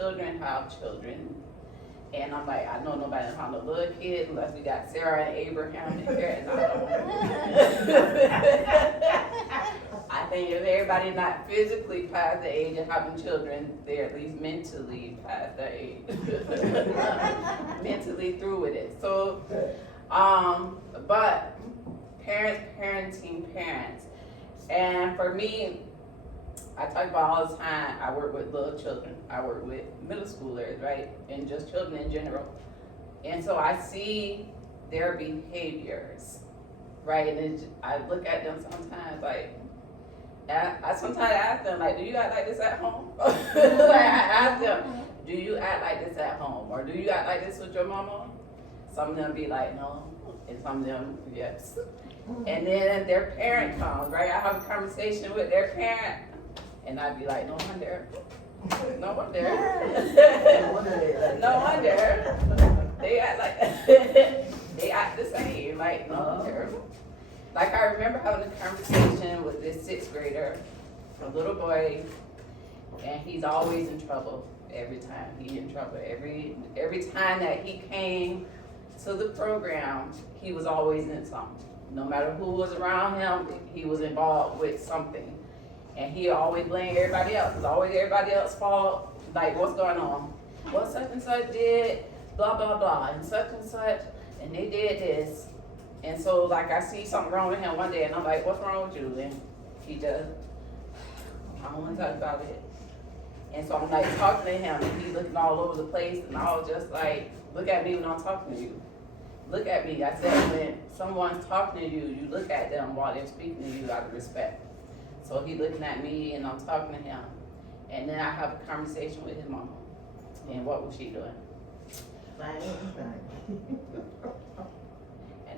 children have children. And I'm like, I know nobody have no little kids unless we got Sarah and Abraham in here, and I don't. I think if everybody not physically past the age of having children, they're at least mentally past that age. Mentally through with it. So, but parents parenting parents. And for me, I talk about all the time, I work with little children. I work with middle schoolers, right? And just children in general. And so I see their behaviors, right? And I look at them sometimes like, I sometimes ask them, like, do you act like this at home? Like, I ask them, do you act like this at home? Or do you act like this with your mama? Some of them be like, no. And some of them, yes. And then their parent comes, right? I have a conversation with their parent. And I'd be like, no wonder. No wonder. No wonder. They act like, they act the same. Like, no wonder. Like, I remember having a conversation with this 6th grader, a little boy, and he's always in trouble every time. He's in trouble. Every time that he came to the program, he was always in something. No matter who was around him, he was involved with something. And he always blamed everybody else. It's always everybody else's fault. Like, what's going on? What such and such did, blah, blah, blah, and such, and they did this. And so, like, I see something wrong with him one day, and I'm like, what's wrong with you? And he just, I don't want to talk about it. And so I'm like talking to him, and he's looking all over the place, and I was just like, look at me when I'm talking to you. Look at me. I said, when someone's talking to you, you look at them while they're speaking to you out of respect. So he's looking at me, and I'm talking to him. And then I have a conversation with his mama. And what was she doing? And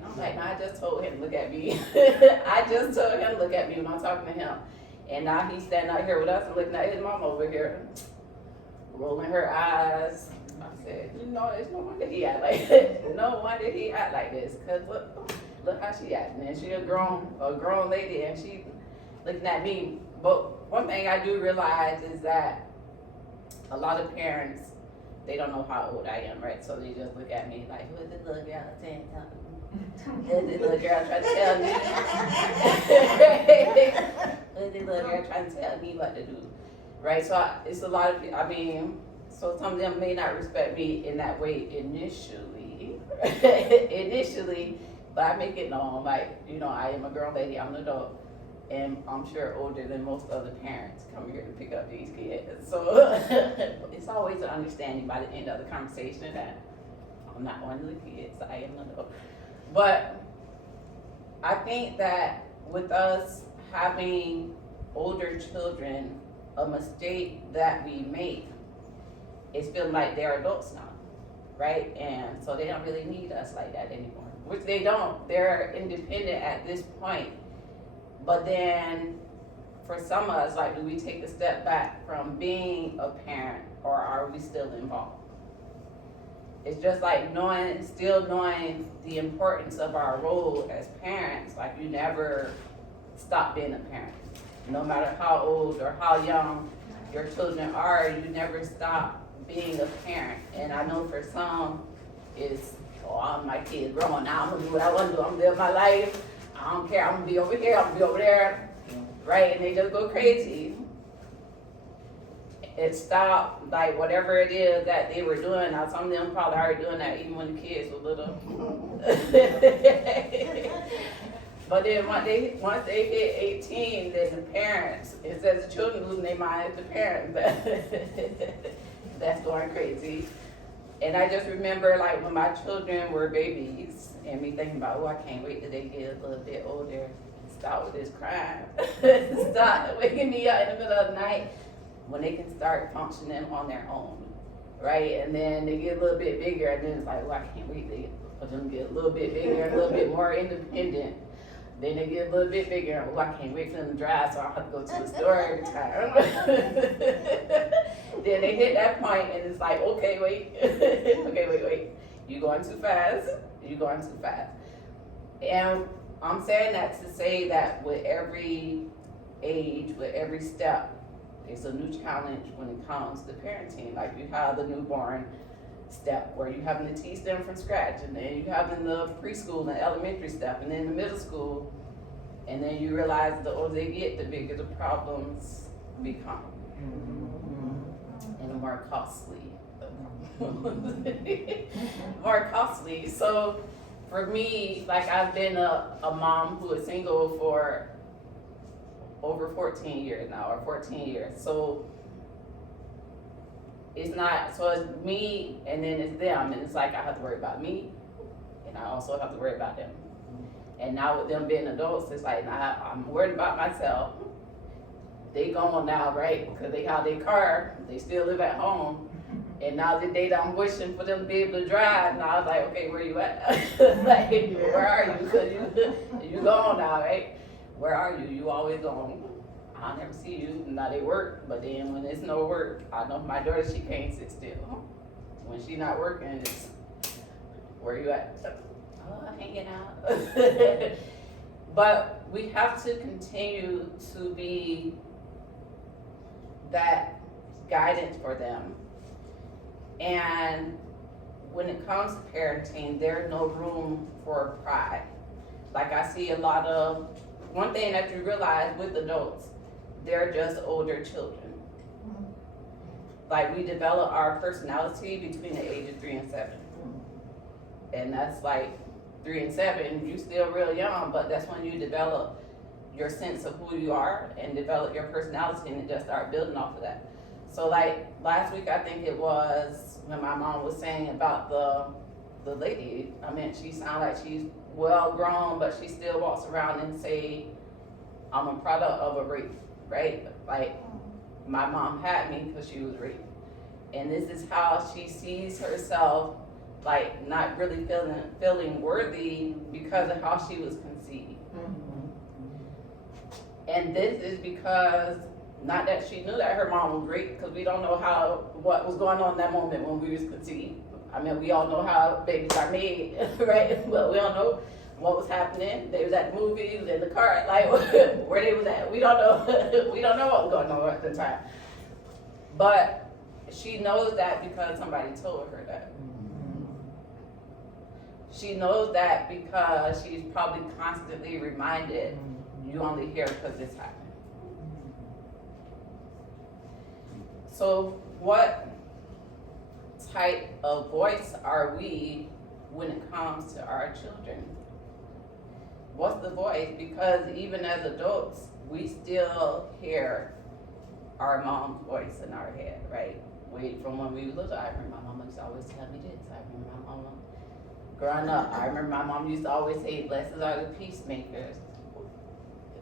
I'm like, no, I just told him, look at me. I just told him, look at me when I'm talking to him. And now he's standing out here with us and looking at his mama over here, rolling her eyes. I said, you know, it's no wonder he act like this. No wonder he act like this. Cause look how she acting. And she a grown lady, and she looking at me. But one thing I do realize is that a lot of parents, they don't know how old I am, right? So they just look at me like, who is this little girl saying something? Who is this little girl trying to tell me? Who is this little girl trying to tell me what to do? Right? So it's a lot of people, I mean, so some of them may not respect me in that way initially. But I make it known, like, you know, I am a grown lady, I'm an adult. And I'm sure older than most other parents come here to pick up these kids. So it's always an understanding by the end of the conversation that I'm not one of the kids, I am an adult. But I think that with us having older children, a mistake that we make is feeling like they're adults now, right? And so they don't really need us like that anymore, which they don't. They're independent at this point. But then, for some of us, like, do we take a step back from being a parent, or are we still involved? It's just like still knowing the importance of our role as parents. Like, you never stop being a parent. No matter how old or how young your children are, you never stop being a parent. And I know for some, it's, oh, my kid's grown now, I'm gonna do what I want to do, I'm gonna live my life. I don't care, I'm gonna be over here, I'm gonna be over there, right? And they just go crazy. It stopped, like, whatever it is that they were doing. Now, some of them probably already doing that even when the kids were little. But then once they hit 18, then the parents, instead of the children losing their minds, the parents, that's going crazy. And I just remember, like, when my children were babies, and me thinking about, oh, I can't wait till they get a little bit older and start with this crime. Start waking me up in the middle of the night when they can start functioning on their own, right? And then they get a little bit bigger, and then it's like, oh, I can't wait for them to get a little bit bigger, a little bit more independent. Then they get a little bit bigger, and oh, I can't wait for them to drive, so I have to go to the store every time. Then they hit that point, and it's like, okay, wait. Wait. You're going too fast. And I'm saying that to say that with every age, with every step it's a new challenge when it comes to parenting. Like you have the newborn step where you having to teach them from scratch, and then you having the preschool and elementary step, and then the middle school, and then you realize the older they get, the bigger the problems become, and the more costly. More costly. So for me, like I've been a mom who is single for over 14 years now, or 14 years. So it's not, so it's me and then it's them, and it's like I have to worry about me, and I also have to worry about them. And now with them being adults, it's like I'm worried about myself. They gone now, right? Because they have their car, they still live at home. And now the day that I'm wishing for them to be able to drive, now I was like, okay, where you at? Like, where are you? Because you gone now, right? Where are you? You always gone. I'll never see you. Now they work, but then when there's no work, I know my daughter, she can't sit still. When she not working, it's, where you at? Oh, hanging out. But we have to continue to be that guidance for them. And when it comes to parenting, there's no room for pride. Like I see a lot of, one thing that you realize with adults, they're just older children. Like we develop our personality between the age of 3 and 7. And that's like 3 and 7, you still real young, but that's when you develop your sense of who you are and develop your personality and just start building off of that. So like last week, I think it was when my mom was saying about the lady, I mean, she sounded like she's well grown, but she still walks around and say, I'm a product of a rape, right? Like my mom had me because she was raped. And this is how she sees herself, like not really feeling worthy because of how she was conceived. And this is because, not that she knew that her mom was raped, because we don't know what was going on in that moment when we was conceived. I mean, we all know how babies are made, right? But we don't know what was happening. They was at the movies, in the car, like where they was at. We don't know. We don't know what was going on at the time. But she knows that because somebody told her that. She knows that because she's probably constantly reminded, you only hear because this happened. So what type of voice are we when it comes to our children? What's the voice? Because even as adults, we still hear our mom's voice in our head, right? From when we were little, I remember my mama used to always tell me this. I remember my mama, growing up, I remember my mom used to always say, blessed are the peacemakers.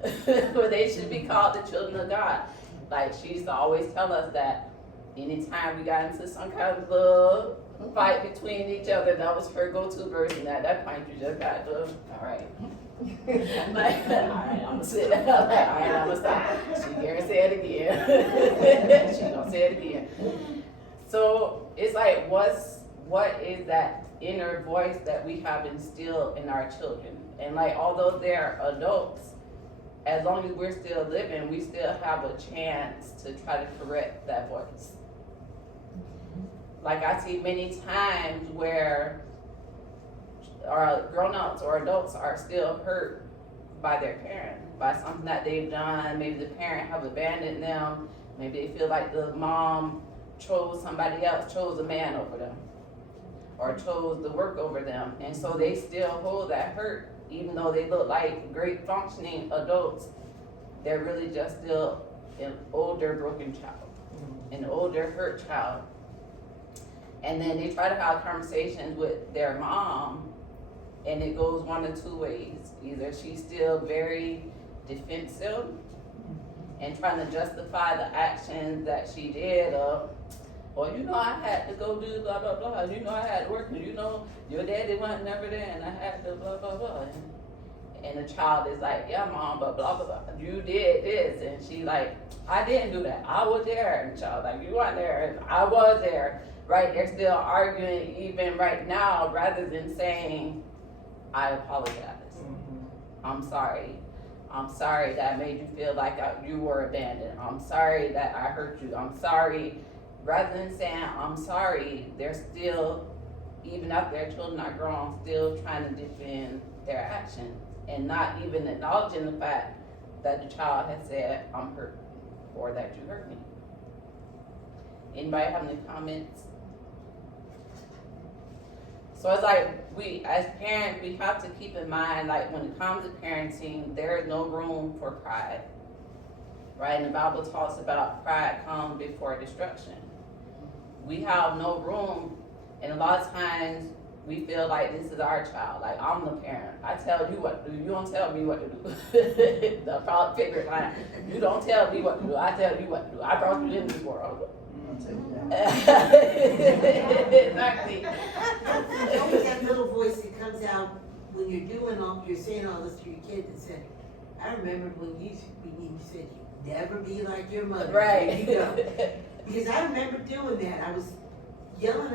But they should be called the children of God. Like she used to always tell us that anytime we got into some kind of love fight between each other, that was her go-to verse. And at that point, you just got to, all right. Like, all right, I'm gonna sit down. Like, all right, I'm gonna stop. She can't say it again. She gonna say it again. So it's like, what is that inner voice that we have instilled in our children? And like, although they're adults, as long as we're still living, we still have a chance to try to correct that voice. Like I see many times where our grown-ups or adults are still hurt by their parent, by something that they've done. Maybe the parent have abandoned them. Maybe they feel like the mom chose somebody else, chose a man over them, or chose the work over them. And so they still hold that hurt. Even though they look like great functioning adults, they're really just still an older broken child, an older hurt child. And then they try to have conversations with their mom, and it goes one of two ways. Either she's still very defensive and trying to justify the actions that she did, well, you know, I had to go do blah, blah, blah. You know, I had to work, and you know, your daddy wasn't never there, and I had to blah, blah, blah. And the child is like, yeah, mom, but blah, blah, blah. You did this. And she like, I didn't do that. I was there. And the child like, you weren't there. And I was there. Right? They're still arguing even right now, rather than saying, I apologize. I'm sorry. I'm sorry that I made you feel like you were abandoned. I'm sorry that I hurt you. I'm sorry. Rather than saying I'm sorry, they're still, even after their children are grown, still trying to defend their actions and not even acknowledging the fact that the child has said, I'm hurt, or that you hurt me. Anybody have any comments? So it's like, we, as parents, we have to keep in mind, like, when it comes to parenting, there is no room for pride, right? And the Bible talks about pride comes before destruction. We have no room, and a lot of times, we feel like this is our child, like, I'm the parent. I tell you what to do, you don't tell me what to do. The probably favorite line, you don't tell me what to do, I tell you what to do. I brought you into this world. Exactly. There's always that little voice that comes out when you're saying all this to your kid that said, I remember when you said you'd never be like your mother. Right. There you go. Because I remember doing that. I was yelling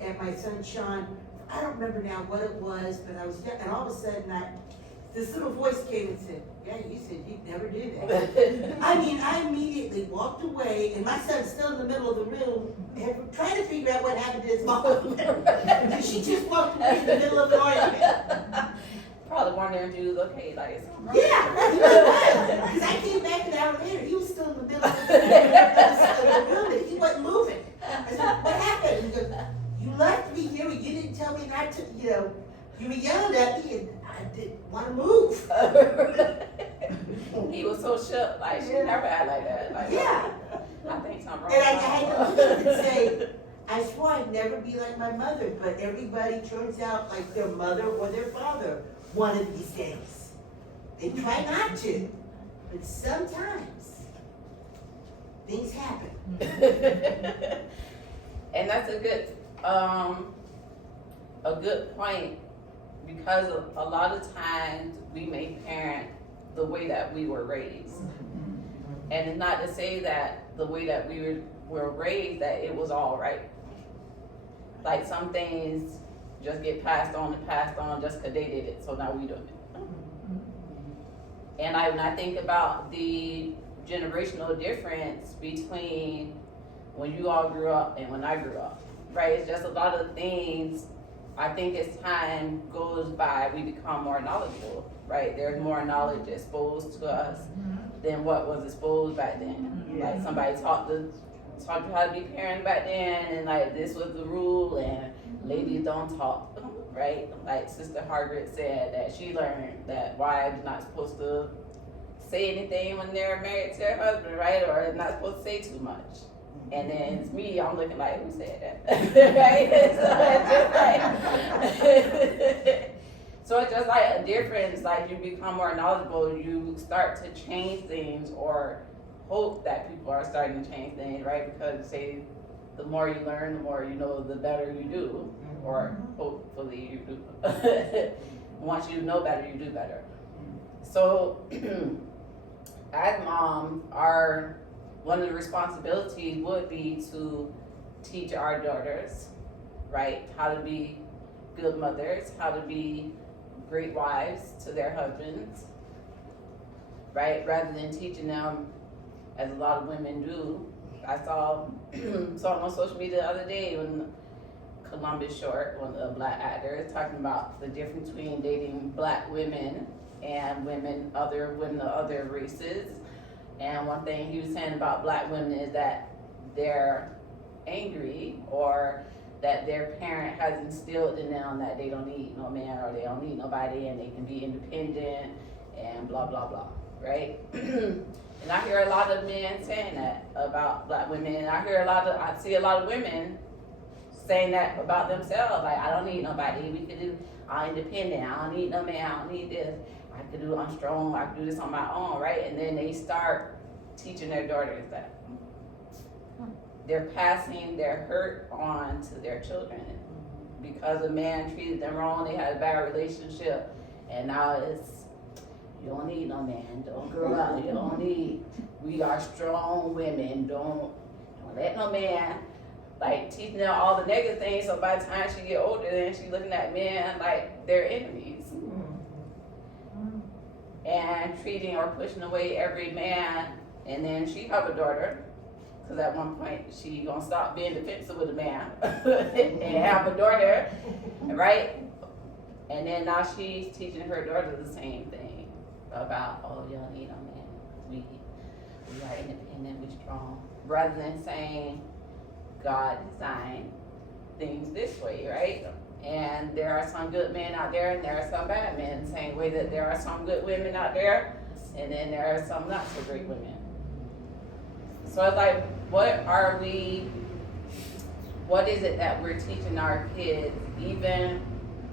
at my son Sean. I don't remember now what it was, but I was, and all of a sudden this little voice came and said, yeah, you said you'd never do that. I mean, I immediately walked away, and my son's still in the middle of the room, trying to figure out what happened to his mom. And she just walked away in the middle of the argument. Probably wondering if he was okay, like, it's all right. Yeah, that's what it was. Because I came back an hour later, he was still in the middle of the room, and he wasn't moving. I said, what happened? He goes, you left me here, you didn't tell me not to, you were yelling at me, and I didn't want to move. He was so shook, like, she never had like that. Like, Yeah. I think something wrong. And I had to look at him and say, I swore I'd never be like my mother, but everybody turns out like their mother or their father one of these days. They try not to, but sometimes things happen. And that's a good point, because a lot of times we may parent the way that we were raised. And it's not to say that the way that we were raised, that it was all right. Like, some things just get passed on just because they did it, so now we doing it. And when I think about the generational difference between when you all grew up and when I grew up, right? It's just a lot of things. I think as time goes by, we become more knowledgeable, right? There's more knowledge exposed to us than what was exposed back then. Like, somebody taught you how to be parents back then, and like, this was the rule, and ladies don't talk, right? Like Sister Hargret said that she learned that wives are not supposed to say anything when they're married to their husband, right? Or not supposed to say too much. And then it's me, I'm looking like, who said that? Right? So it's just like a difference, like, you become more knowledgeable, you start to change things, or hope that people are starting to change things, right? Because say, the more you learn, the more you know, the better you do, or hopefully you do. Once you know better, you do better. So, as moms, one of the responsibilities would be to teach our daughters, right, how to be good mothers, how to be great wives to their husbands, right, rather than teaching them, as a lot of women do. I saw on social media the other day when Columbus Short, one of the black actors, talking about the difference between dating black women and other women of other races. And one thing he was saying about black women is that they're angry, or that their parent has instilled in them that they don't need no man, or they don't need nobody, and they can be independent and blah, blah, blah, right? And I hear a lot of men saying that about black women, and I see a lot of women saying that about themselves, like, I don't need nobody, I'm independent, I don't need no man, I don't need this, I'm strong, I can do this on my own, right? And then they start teaching their daughters that. They're passing their hurt on to their children. Because a man treated them wrong, they had a bad relationship, and now it's, you don't need no man, don't grow up, we are strong women, don't let no man, like, teaching them all the negative things, so by the time she get older, then she looking at men like they're enemies. and treating or pushing away every man. And then she have a daughter, cause at one point she gonna stop being defensive with a man and have a daughter, right? And then now she's teaching her daughter the same thing about, oh, you don't need no man. We are independent, we strong. Rather than saying God designed things this way, right? And there are some good men out there and there are some bad men. Same way that there are some good women out there and then there are some not so great women. So it's like, what is it that we're teaching our kids, even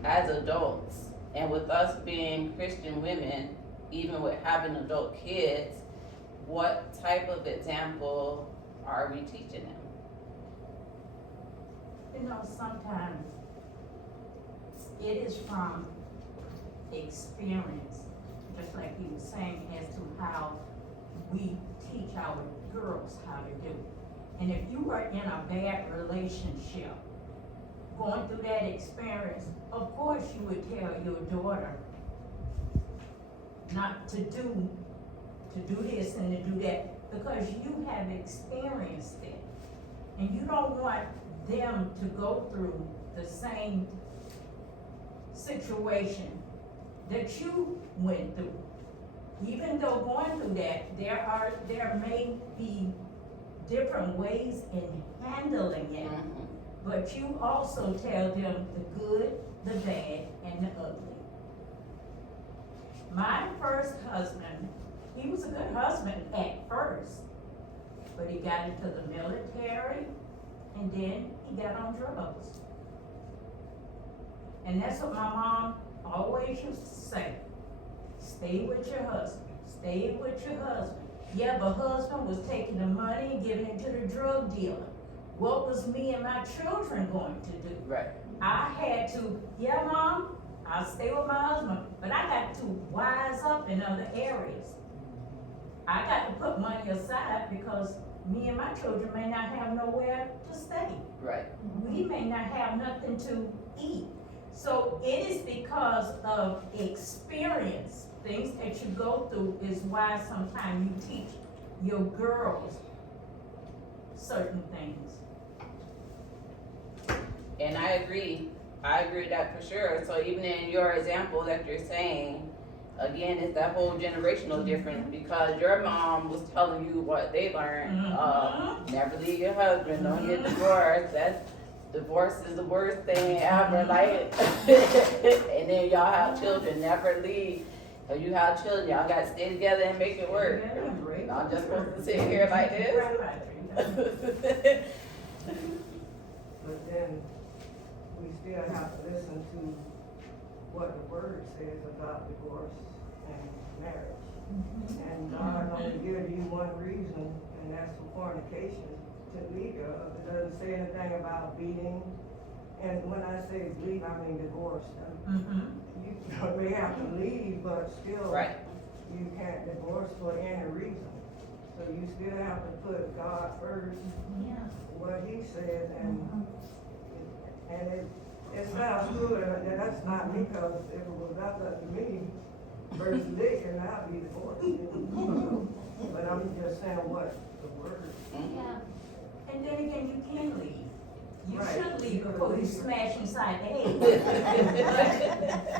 as adults? And with us being Christian women, even with having adult kids, what type of example are we teaching them? You know, sometimes it is from experience, just like he was saying, as to how we teach our girls how to do. And if you were in a bad relationship, going through that experience, of course you would tell your daughter not to do this and to do that, because you have experienced it. And you don't want them to go through the same situation that you went through. Even though going through that, there may be different ways in handling it, but you also tell them the good, the bad, and the ugly. My first husband, he was a good husband at first, but he got into the military, and then he got on drugs. And that's what my mom always used to say. Stay with your husband, stay with your husband. Yeah, but husband was taking the money and giving it to the drug dealer. What was me and my children going to do? Right. I had to, yeah, Mom, I'll stay with my husband, but I got to wise up in other areas. I got to put money aside because me and my children may not have nowhere to stay. Right. We may not have nothing to eat. So it is because of experience, things that you go through is why sometimes you teach your girls certain things. And I agree with that for sure. So even in your example that you're saying, again, it's that whole generational difference, because your mom was telling you what they learned. Never leave your husband, don't get divorced. Divorce is the worst thing ever, like, and then y'all have children, never leave. If you have children, y'all gotta stay together and make it work. Y'all just supposed to sit here like this. But then we still have to listen to what the word says about divorce and marriage. And God only gives you one reason, and that's for fornication, to leave your husband. It doesn't say anything about beating. And when I say leave, I mean divorce. You may have to leave, but still, Right. you can't divorce for any reason. So you still have to put God first, what he said, and it sounds good, and that's not me, because if it was up to me, versus Dick, and I'd be divorced. But I'm just saying what the word. Yeah. And then again, you can leave. You Right. should leave before you smash inside the head.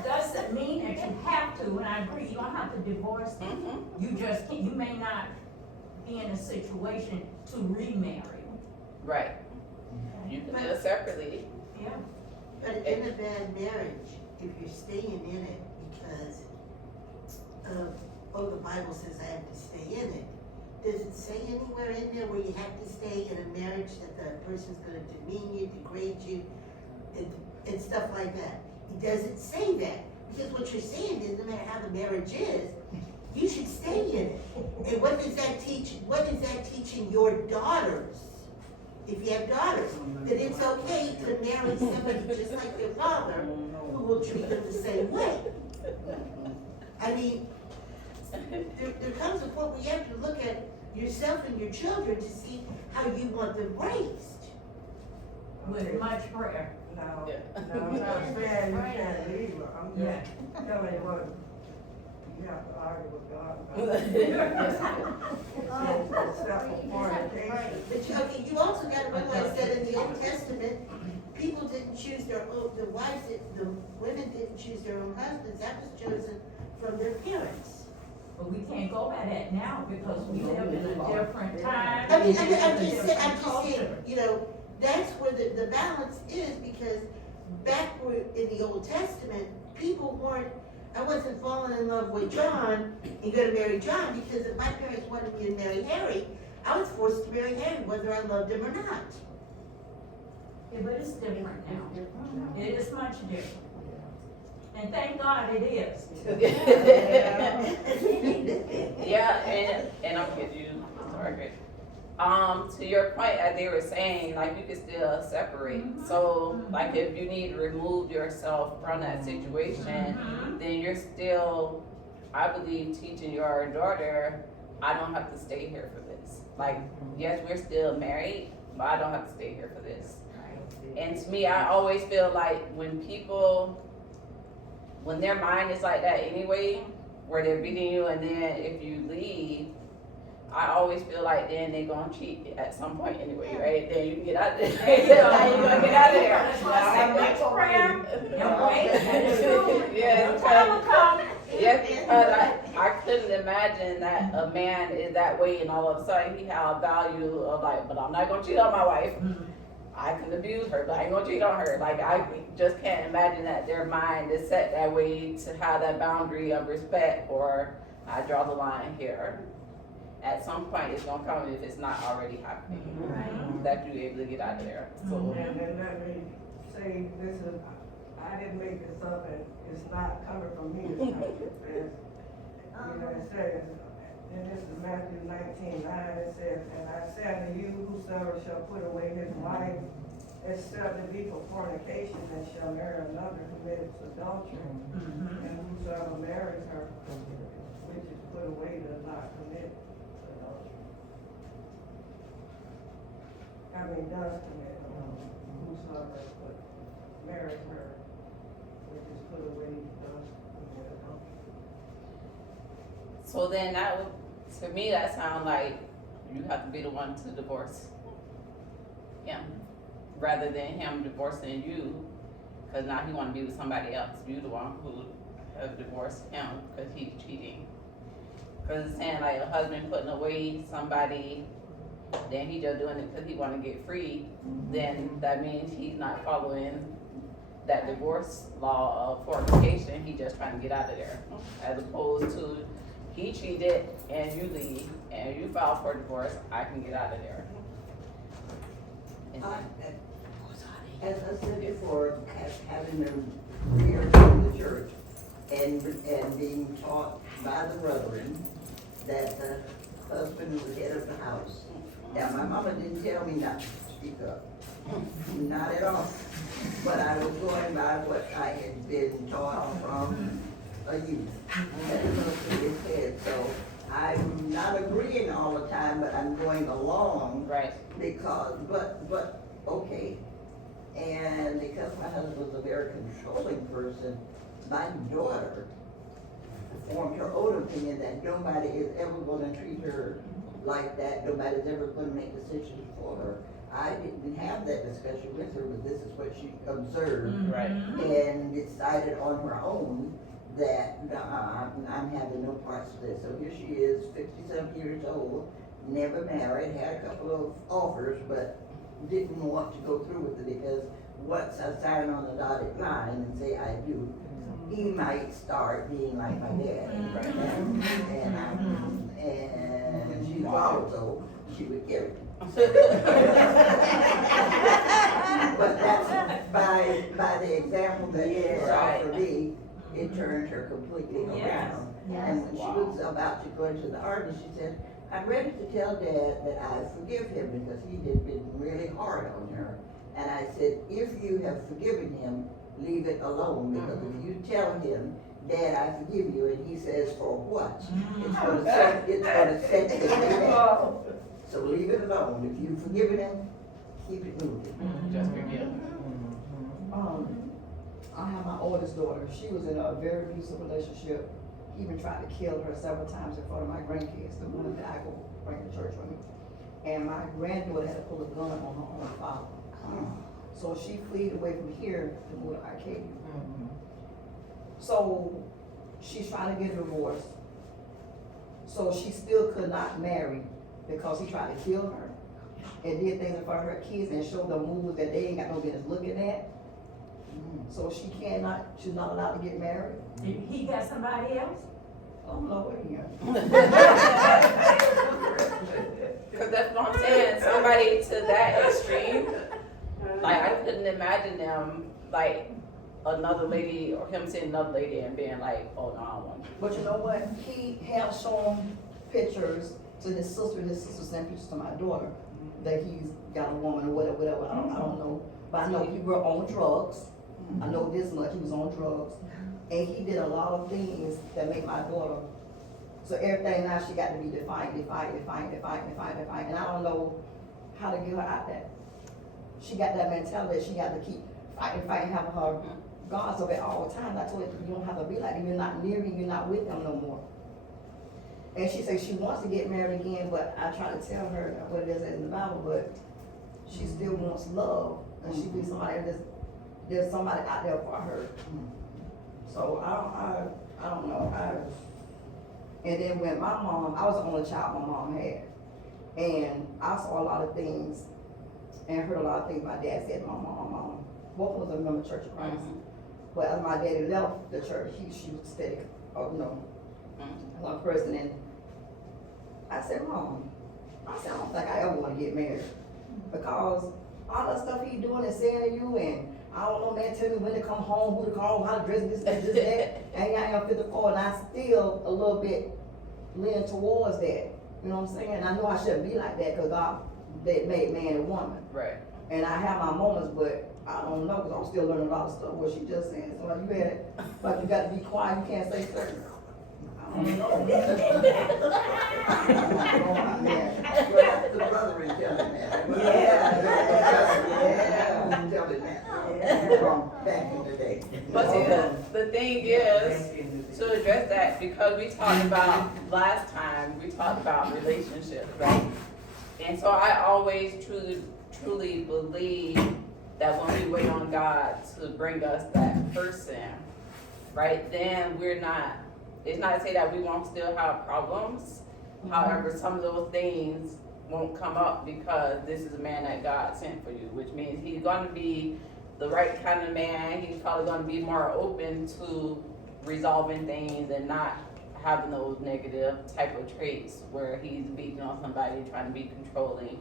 Doesn't mean that you have to, and I agree, you don't have to divorce them. You just can't, you may not be in a situation to remarry. Right. You can live separately. Yeah. But in a bad marriage, if you're staying in it because the Bible says I have to stay in it, does it say anywhere in there where you have to stay in a marriage that the person's gonna demean you, degrade you, and stuff like that? It doesn't say that, because what you're saying is no matter how the marriage is, you should stay in it. And what does that teach, what is that teaching your daughters? If you have daughters, that it's okay to marry somebody just like their father, who will treat them the same way. I mean, there comes a point where you have to look at yourself and your children to see how you want them raised. With much prayer. Now, I'm not saying you can't leave her, I'm just telling you what you have to argue with God about it. Except for fornication. But okay, you also gotta realize that in the Old Testament, people didn't choose their own, the women didn't choose their own husbands, that was chosen from their parents. But we can't go by that now because we live in a different time. I'm we just live in a saying, different culture. you know, that's where the balance is, because back in the Old Testament, people weren't, I wasn't falling in love with John and gonna marry John, because if my parents wanted me to marry Harry, I was forced to marry Harry, whether I loved him or not. Yeah, but it's different now. It is much different. And thank God it is. Yeah, and I'm with you, sorry, Chris. To your point, as they were saying, like, you can still separate. So, like, if you need to remove yourself from that situation, then you're still, I believe, teaching your daughter, I don't have to stay here for this. Like, yes, we're still married, but I don't have to stay here for this. And to me, I always feel like when people, when their mind is like that anyway, where they're beating you and then if you leave, I always feel like then they gonna cheat at some point anyway, right? Then you can get out of there. There you go. How you gonna get out of there? Let's say much prayer and wait and Yeah, the time will come. yeah, because I couldn't imagine that a man is that way and all of a sudden he have a value of like, but I'm not gonna cheat on my wife. I can abuse her, but I ain't gonna cheat on her. Like, I just can't imagine that their mind is set that way to have that boundary of respect, or I draw the line here. At some point, it's gonna come if it's not already happening, that you're able to get out of there. So, And then let me say, this is, I didn't make this up, and it's not coming from me, it's coming from, you know, it says, and this is Matthew 19:9, it says, and I say unto you, whosoever shall put away his wife, except it be for fornication, and shall marry another, commits adultery. And whosoever marries her, which is put away, does not commit adultery. I mean, does commit adultery. Whosoever marries her, which is put away, does commit adultery. so then that would, to me, that sounds like you have to be the one to divorce him, rather than him divorcing you, cause now he wanna be with somebody else. You the one who have divorced him, cause he's cheating. Cause it's saying like a husband putting away somebody, then he just doing it cause he wanna get free, then that means he's not following that divorce law of fornication, he just trying to get out of there. As opposed to, he cheated and you leave, and you file for divorce, I can get out of there. As I said before, having a career in the church and being taught by the brethren that the husband was the head of the house. Now, my mama didn't tell me not to speak up, not at all. But I was going by what I had been taught from a youth. That is what it said. So I'm not agreeing all the time, but I'm going along. Right. Because, but, okay. And because my husband was a very controlling person, my daughter formed her own opinion that nobody is ever gonna treat her like that, nobody's ever gonna make decisions for her. I didn't have that discussion with her, but this is what she observed Right. and decided on her own that I'm having no parts of this. So here she is, 50-some years old, never married, had a couple of offers, but didn't want to go through with it because once I sign on the dotted line and say I do, he might start being like my dad. And she followed, so she would carry me. But that's by the example that she saw for me, it turned her completely around. And when she was about to go into the army, she said, I'm ready to tell Dad that I forgive him because he had been really hard on her. And I said, if you have forgiven him, leave it alone, because if you tell him, Dad, I forgive you, and he says, for what? It's gonna set him back. So leave it alone. If you've forgiven him, keep it moving. Just forgive. I have my oldest daughter. She was in a very abusive relationship. even tried to kill her several times in front of my grandkids, the one that I go bring to church with me. And my granddaughter had to pull a gun on her own father. So she fled away from here to move to Arcadia. So she's trying to get a divorce. So she still could not marry because he tried to kill her and did things in front of her kids and showed them movies that they ain't got no business looking at. So she's not allowed to get married. He got somebody else? Oh, no, wait a minute. Cause that's what I'm saying, somebody to that extreme, like, I couldn't imagine them, like, another lady, or him seeing another lady and being like, oh, no, I don't want you. But you know what? He have shown pictures to his sister sent pictures to my daughter that he's got a woman or whatever, I don't know. But I know he were on drugs. I know this much, he was on drugs. And he did a lot of things that make my daughter, so everything now she got to be defiant. And I don't know how to get her out there. She got that mentality, she got to keep fighting, having her guards up at all times. I told her, you don't have to be like that, you're not near me, you're not with them no more. And she said she wants to get married again, but I try to tell her what it is in the Bible, but she still wants love, and she be somebody there's somebody out there for her. So I don't know. And then when my mom, I was the only child my mom had, and I saw a lot of things and heard a lot of things my dad said to my mom. Both was a member of Church of Christ, but as my daddy left the church, she was steady, one person. And I said, Mom, I don't think I ever want to get married because all the stuff he doing and saying to you, and I don't know, man, tell me when to come home, who to call, how to dress, this, that, and I am 54, and I still a little bit lean towards that, you know what I'm saying? I know I shouldn't be like that, because God made man and woman. Right. And I have my moments, but I don't know, because I'm still learning a lot of stuff, what she just said, so you had it, but you got to be quiet, you can't say certain. I don't know. Well, the brother is telling that. Yeah. Telling that. From back in the day. But see, the thing is, to address that, because we talked about, last time, we talked about relationships, right? And so I always truly believe that when we wait on God to bring us that person, right, then it's not to say that we won't still have problems. However, some of those things won't come up because this is a man that God sent for you, which means he's gonna be the right kind of man. He's probably gonna be more open to resolving things and not having those negative type of traits where he's beating on somebody, trying to be controlling,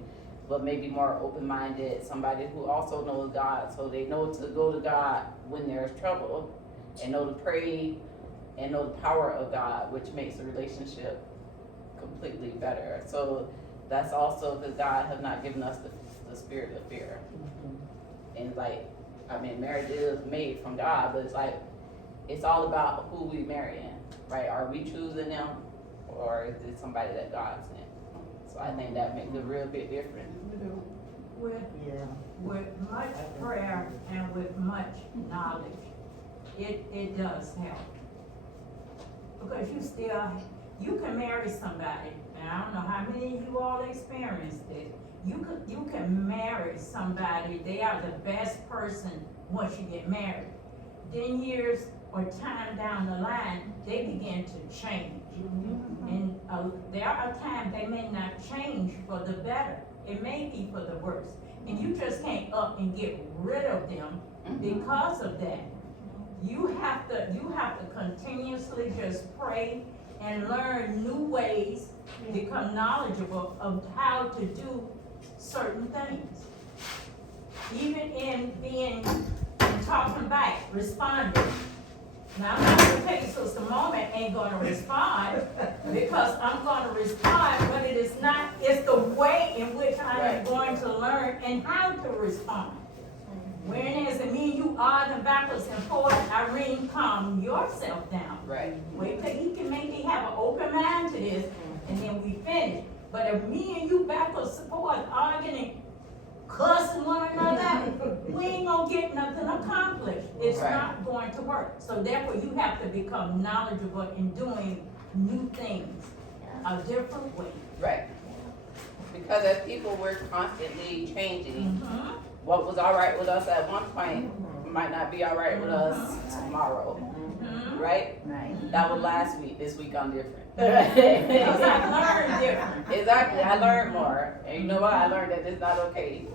but maybe more open-minded, somebody who also knows God, so they know to go to God when there's trouble and know to pray and know the power of God, which makes the relationship completely better. So that's also because God has not given us the spirit of fear. And marriage is made from God, but it's all about who we marry in, right? Are we choosing them, or is it somebody that God sent? So I think that makes a real big difference. With much prayer and with much knowledge, it does help. Because you can marry somebody, and I don't know how many of you all experienced it. You can marry somebody, they are the best person once you get married. Then years or time down the line, they begin to change. And there are times they may not change for the better. It may be for the worse. And you just can't up and get rid of them because of that. You have to continuously just pray and learn new ways, become knowledgeable of how to do certain things. Even in talking back, responding. Now, I'm not gonna tell you Sister Moment ain't gonna respond, because I'm gonna respond, but it's the way in which I am going to learn and how to respond. Whereas it means you arguing backwards and forwards, Irene, calm yourself down. Right. Wait till he can maybe have an open mind to this, and then we finish. But if me and you backwards and forwards arguing and cussing one another out, we ain't gonna get nothing accomplished. It's Right. not going to work. So therefore, you have to become knowledgeable in doing new things a different way. Right. Because as people, we're constantly changing. Mhm. What was all right with us at one point might not be all right with us tomorrow, Mhm. right? Right. That was last week. This week I'm different. Because I learned different. Exactly. I learned more, and you know what? I learned that it's not okay.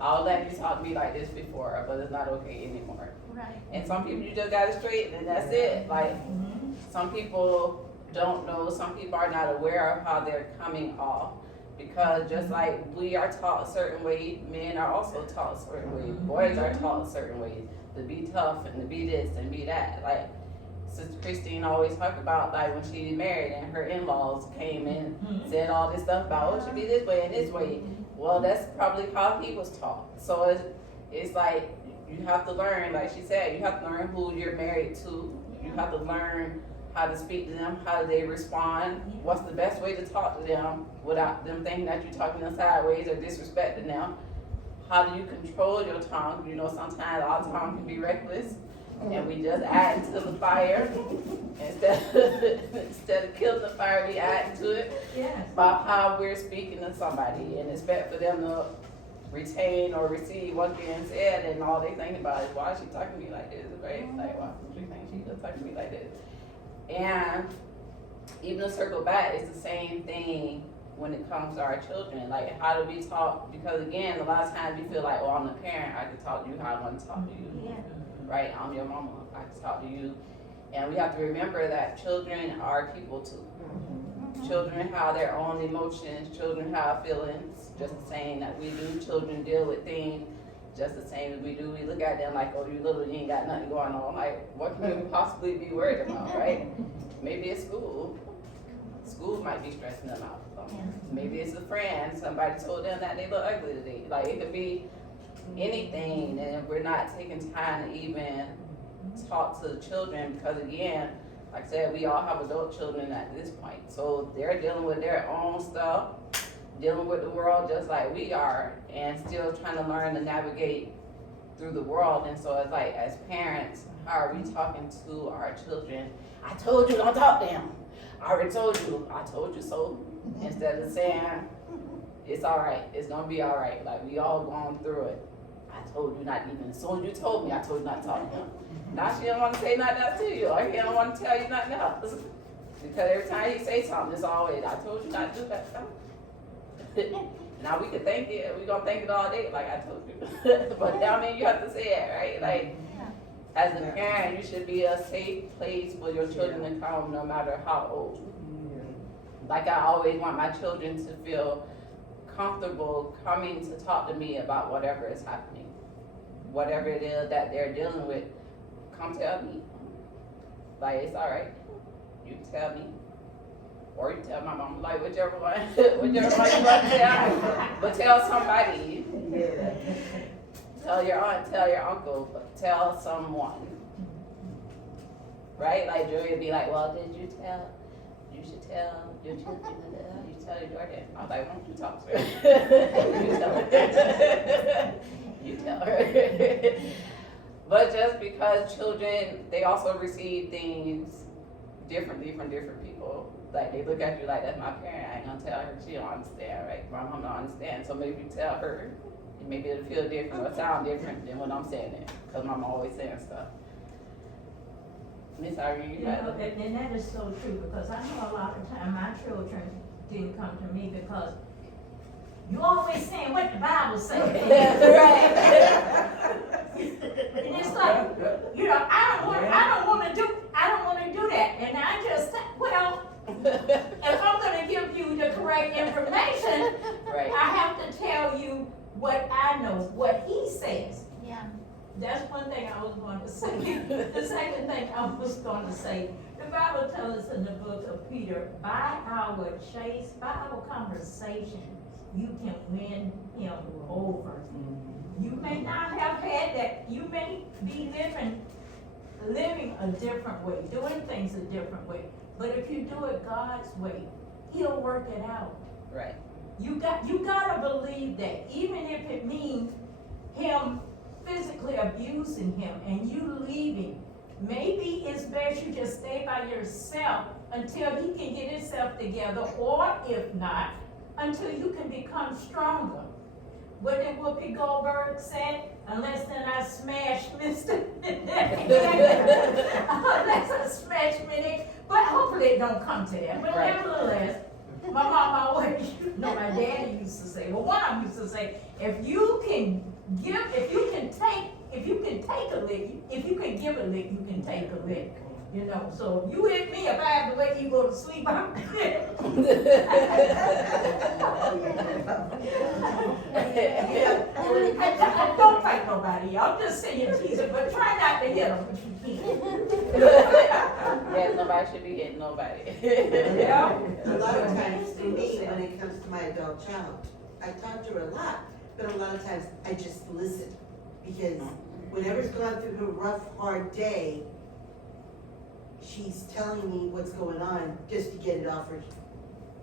I'll let you talk to me like this before, but it's not okay anymore. Right. And some people you just gotta straighten, and that's it. Like Mhm. some people don't know. Some people are not aware of how they're coming off. Because just like we are taught a certain way, men are also taught a certain way. Boys are taught a certain way to be tough and to be this and be that. Like Sister Christine always talked about, like when she married and her in-laws came and Mhm. said all this stuff about, oh, she be this way and this way. Well, that's probably how he was taught. So it's like you have to learn, like she said, you have to learn who you're married to. You have to learn how to speak to them, how do they respond, what's the best way to talk to them without them thinking that you're talking them sideways or disrespecting them. How do you control your tongue? You know, sometimes our tongue can be reckless and we just add to the fire. Instead of killing the fire, we add to it Yes. about how we're speaking to somebody and expect for them to retain or receive what's being said, and all they think about is, why is she talking to me like this, right? Like, why would you think she just talking to me like this? And even to circle back, it's the same thing when it comes to our children. Like, how do we talk? Because again, a lot of times you feel like, well, I'm the parent, I can talk to you how I want to talk to you, Yeah. right? I'm your mama, I can talk to you. And we have to remember that children are people too. Children have their own emotions, children have feelings, just the same that we do. Children deal with things just the same as we do. We look at them like, oh, you little, you ain't got nothing going on. Like, what can you possibly be worried about, right? Maybe it's school. School might be stressing them out. Maybe it's a friend, somebody told them that they look ugly today. Like, it could be anything, and we're not taking time to even talk to the children, because again, like I said, we all have adult children at this point. So they're dealing with their own stuff, dealing with the world just like we are, and still trying to learn to navigate through the world. And so it's like, as parents, how are we talking to our children? I told you, don't talk to them. I already told you, I told you so. Instead of saying, it's all right, it's gonna be all right. Like, we all going through it. I told you not even, as soon as you told me, I told you not to talk to him. Now she don't want to say nothing else to you, or he don't want to tell you nothing else. Because every time you say something, it's always, I told you not to do that stuff. Now we can think it, we gonna think it all day, like I told you. But that mean you have to say it, right? Like, as a parent, you should be a safe place for your children to come, no matter how old. Like, I always want my children to feel comfortable coming to talk to me about whatever is happening. Whatever it is that they're dealing with, come tell me. Like, it's all right. You can tell me. Or you tell my mom, like, whichever one, whichever one you want to tell. But tell somebody. Tell your aunt, tell your uncle, but tell someone. Right? Like, Joey would be like, well, did you tell? You should tell your children, you tell your daughter. I was like, why don't you talk to her? You tell her. You tell her. But just because children, they also receive things differently from different people. Like, they look at you like, that's my parent, I ain't gonna tell her, she don't understand, right? My mom don't understand, so maybe you tell her, maybe it'll feel different or sound different than when I'm saying it, because mom always saying stuff. Miss Irene, You you know, have and that is so true, because I know a lot of time my children didn't come to me because you always saying what the Bible says. And it's like, you know, I don't wanna do that, and I just say, well, if I'm gonna give you the correct information, right. I have to tell you what I know, what he says. Yeah. That's one thing I was going to say. The second thing I was going to say, the Bible tells us in the book of Peter, by our conversation, you can win him over. You may not have had that, you may be living a different way, doing things a different way. But if you do it God's way, he'll work it out. Right. You gotta believe that, even if it means him physically abusing him and you leaving, maybe it's best you just stay by yourself until he can get himself together, or if not, until you can become stronger. What did Whoopi Goldberg say? Unless then I smash Mr. Unless I smash Minnie, but hopefully it don't come to that. But Right. nevertheless, my mom always, no, my daddy used to say, well, one of them used to say, if you can take a lick, if you can give a lick, you can take a lick. You know, so if you hit me, if I have to wait you go to sleep, I'm good. I don't fight nobody, I'm just saying Jesus, but try not to hit them, but you can. Yeah, nobody should be hitting nobody. Yeah. A lot of times, for me, when it comes to my adult child, I talk to her a lot, but a lot of times I just listen. Because whenever's gone through her rough, hard day, she's telling me what's going on just to get it off her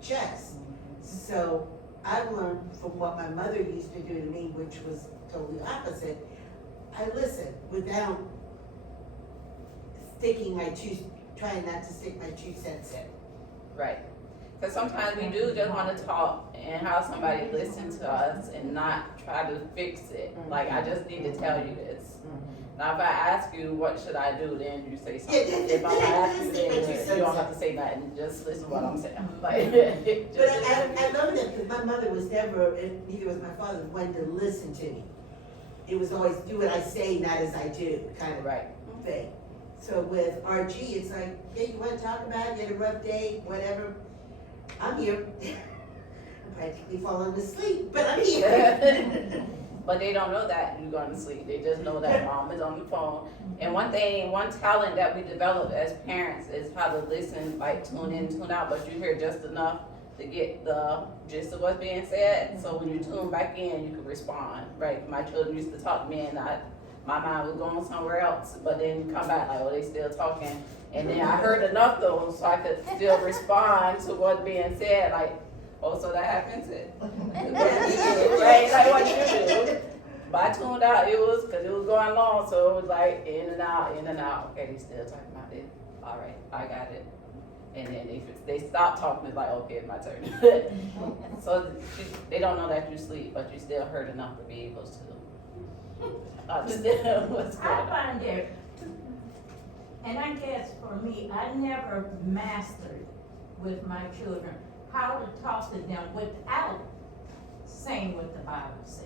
chest. So I've learned from what my mother used to do to me, which was totally opposite. I listen without trying not to stick my 2 cents in. Right. Because sometimes we do just want to talk and have somebody listen to us and not try to fix it. Like, I just need to tell you this. Now, if I ask you, what should I do, then you say something. If I ask you, then you don't have to say nothing, just listen to what I'm saying. Like, But I love that because my mother was never, and neither was my father, one to listen to me. It was always do what I say, not as I do, kind of Right. thing. So with RG, it's like, hey, you want to talk about it? You had a rough day, whatever. I'm here. I'm practically falling asleep, but I'm here. But they don't know that you're going to sleep. They just know that mom is on the phone. And one talent that we develop as parents is how to listen, like tune in, tune out, but you hear just enough to get the gist of what's being said. So when you tune back in, you can respond, right? My children used to talk to me and my mind was going somewhere else, but then come back like, oh, they still talking. And then I heard enough though, so I could still respond to what's being said, like, oh, so that happens it. Right, like what you do. But I tuned out, because it was going long, so it was like in and out, in and out. Okay, they still talking about it. All right, I got it. And then if they stop talking, it's like, okay, it's my turn. So they don't know that you sleep, but you still heard enough to be able to understand what's going I on. find that, and I guess for me, I never mastered with my children how to talk to them without saying what the Bible says.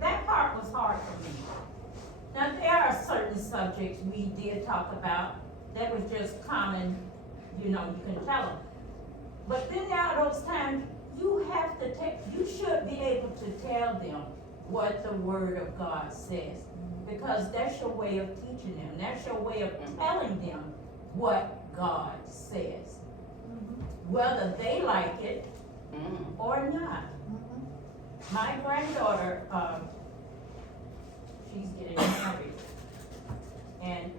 That part was hard for me. Now, there are certain subjects we did talk about that was just common, you can tell them. But then there are those times you should be able to tell them what the Word of God says. Because that's your way of teaching them. That's your way of telling them what God says. Whether they like it or not. My granddaughter, she's getting married. And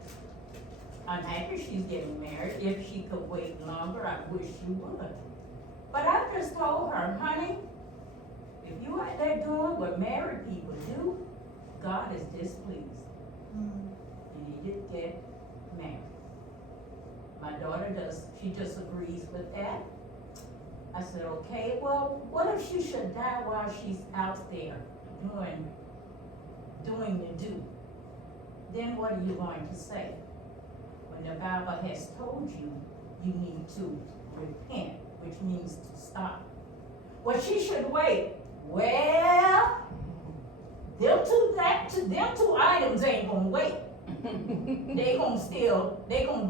I'm happy she's getting married. If she could wait longer, I wish she would. But I just told her, honey, if you out there doing what married people do, God is displeased. You need to get married. My daughter she just agrees with that. I said, okay, well, what if she should die while she's out there doing the do? Then what are you going to say? When the Bible has told you, you need to repent, which means to stop. Well, she should wait. Well, them two items ain't gonna wait. They gonna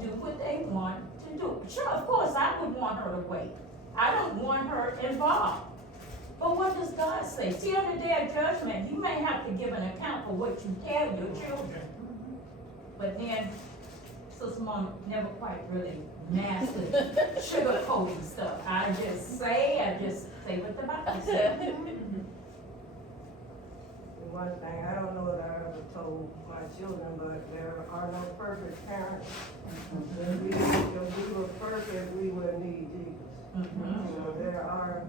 do what they want to do. Sure, of course, I would want her to wait. I don't want her involved. But what does God say? See, on the day of judgment, you may have to give an account for what you tell your children. But then, Sister Mom never quite really mastered sugarcoating stuff. I just say what the Bible says. One thing, I don't know what I ever told my children, but there are no perfect parents. If we were perfect, we wouldn't need Jesus. So there are,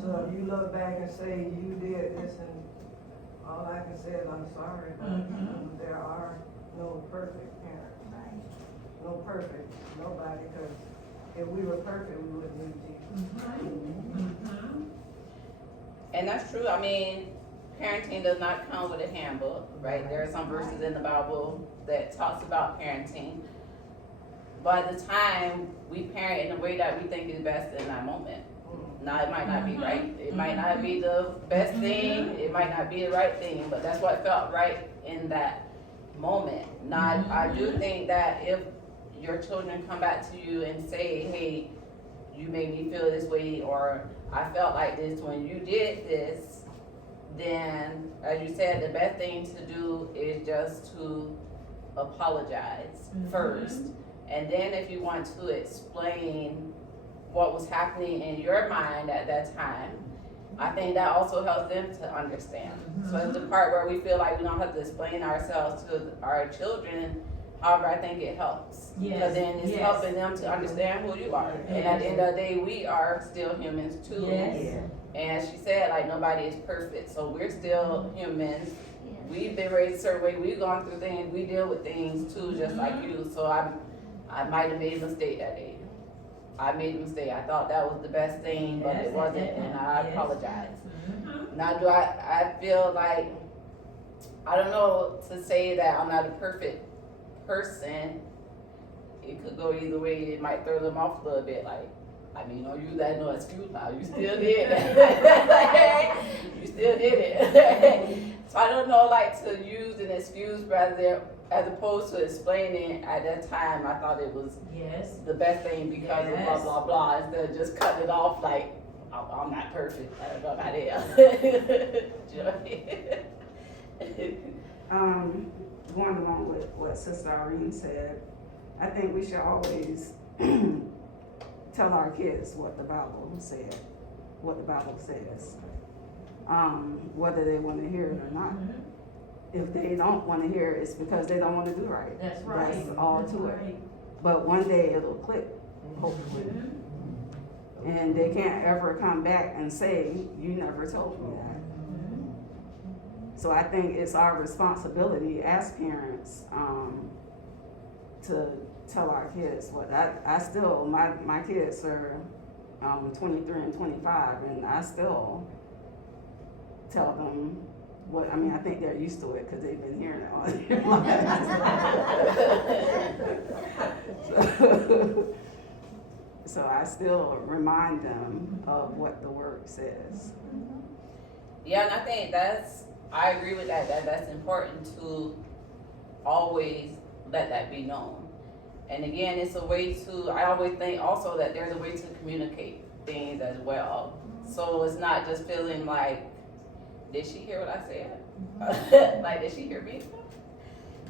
so if you look back and say you did this and All I can say is I'm sorry, but there are no perfect parents. No perfect, nobody, because if we were perfect, we wouldn't need Jesus. And that's true, I mean, parenting does not come with a handbook, right? There are some verses in the Bible that talks about parenting. By the time we parent in a way that we think is best in that moment. Now, it might not be right, it might not be the best thing, it might not be the right thing, but that's what felt right in that moment. Now, I do think that if your children come back to you and say, hey, you made me feel this way, or I felt like this when you did this, then, as you said, the best thing to do is just to apologize first. And then if you want to explain what was happening in your mind at that time, I think that also helps them to understand. So it's the part where we feel like we don't have to explain ourselves to our children. However, I think it helps. Because then it's helping them to understand who you are. And at the end of the day, we are still humans too. And she said, like, nobody is perfect. So we're still humans. We've been raised a certain way. We've gone through things. We deal with things too, just like you. So I might have made a mistake that day. I made a mistake. I thought that was the best thing, but it wasn't, and I apologize. Now, do I feel like, I don't know to say that I'm not a perfect person. It could go either way. It might throw them off a little bit, like, I mean, don't use that no excuse now. You still did it. You still did it. So I don't know, like, to use an excuse rather as opposed to explaining at that time. I thought it was the best thing because of blah blah blah, instead of just cutting it off like I'm not perfect. I don't know about it. Going along with what Sister Irene said, I think we should always tell our kids what the Bible said, what the Bible says, whether they want to hear it or not. If they don't want to hear it, it's because they don't want to do right. That's right. That's all to it. But one day it'll click, hopefully. And they can't ever come back and say, you never told me that. So I think it's our responsibility as parents to tell our kids what I still, my kids are 23 and 25, and I still tell them what, I mean, I think they're used to it because they've been hearing it all their lives. So I still remind them of what the word says. Yeah, and I think I agree with that. That's important to always let that be known. And again, it's a way to, I always think also that there's a way to communicate things as well. So it's not just feeling like, did she hear what I said? Like, did she hear me?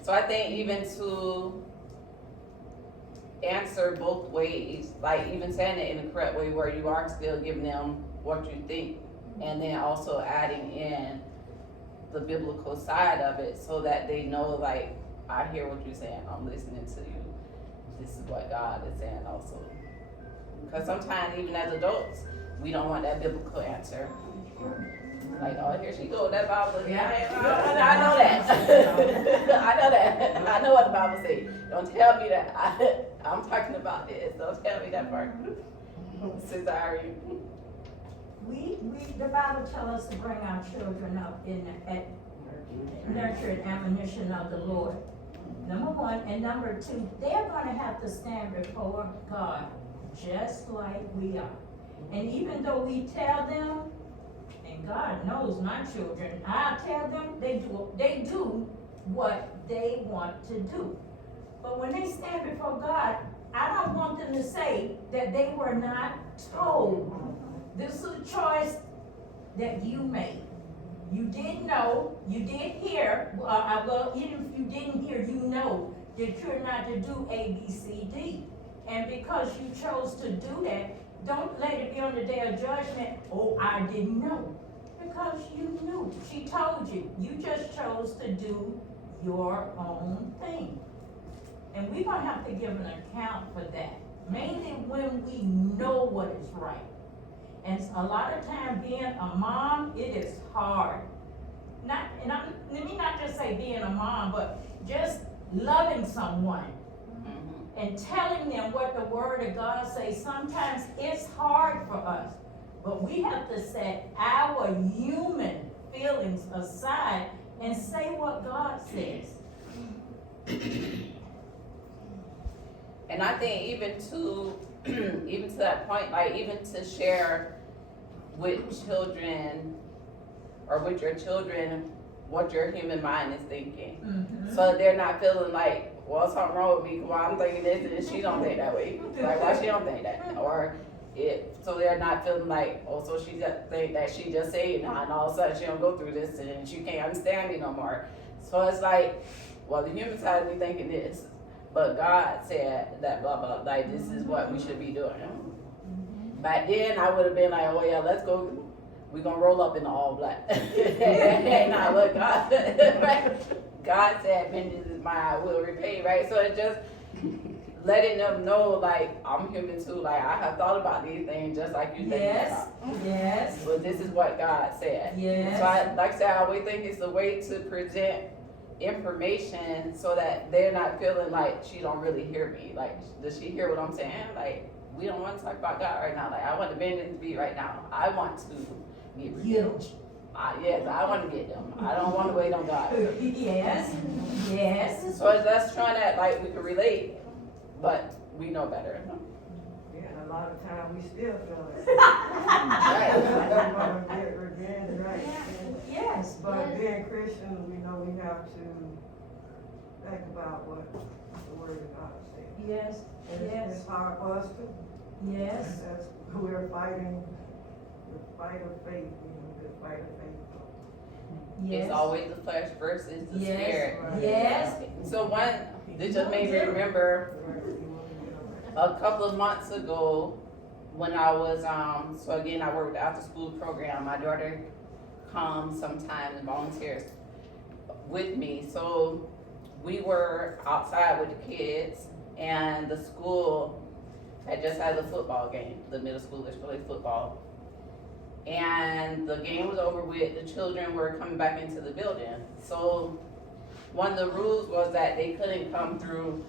So I think even to answer both ways, like even saying it in the correct way where you are still giving them what you think, and then also adding in the biblical side of it so that they know, like, I hear what you're saying, I'm listening to you. This is what God is saying also. Because sometimes even as adults, we don't want that biblical answer. Like, oh, here she goes, that Bible. I know that. I know that. I know what the Bible says. Don't tell me that. I'm talking about this. Don't tell me that part. Sister Irene. The Bible tells us to bring our children up in nurture and admonition of the Lord. Number one, and number two, they're gonna have to stand before God just like we are. And even though we tell them, and God knows my children, I tell them they do what they want to do. But when they stand before God, I don't want them to say that they were not told. This is a choice that you made. You did know, you did hear, well, even if you didn't hear, you know that you're not to do A, B, C, D. And because you chose to do that, don't let it be on the day of judgment, oh, I didn't know. Because you knew, she told you. You just chose to do your own thing. And we're gonna have to give an account for that. Mainly when we know what is right. And a lot of time being a mom, it is hard. let me not just say being a mom, but just loving someone and telling them what the word of God says. Sometimes it's hard for us, but we have to set our human feelings aside and say what God says. And I think even to that point, like even to share with children or with your children what your human mind is thinking. So they're not feeling like, well, something wrong with me, why I'm thinking this and she don't think that way. Like, why she don't think that? Or so they're not feeling like, oh, so she just think that she just saved now and all of a sudden she don't go through this and she can't understand me no more. So it's like, well, the human side of me thinking this, but God said that blah, blah, like this is what we should be doing. Back then I would have been like, oh yeah, let's go, we gonna roll up in the all black. And not what God, right? God said, vengeance is mine, I will repay, right? So it's just letting them know, like, I'm human too, like, I have thought about these things just like you think Yes, about. yes, But this is what God said. yes. So like I said, I always think it's a way to present information so that they're not feeling like she don't really hear me. Like, does she hear what I'm saying? Like, we don't want to talk about God right now. Like, I want the vengeance to be right now. I want to get revenge. Yes, I want to get them. I don't want to wait on God. Yes, yes. So that's trying to, like, we can relate, but we know better. Yeah, and a lot of time we still feel it. Right. We wanna get revenge, right? Yes. But being Christians, we know we have to think about what the word of God says. Yes, And yes, it's hard for us too. yes. That's, we're fighting the fight of faith, the fight of faith. It's always the flesh versus the Yes. spirit. Yes. So this just made me remember a couple of months ago when I was, so again, I work with the after school program. My daughter comes sometimes and volunteers with me. So we were outside with the kids and the school had just had a football game. The middle schoolers played football. And the game was over with, the children were coming back into the building. So one of the rules was that they couldn't come through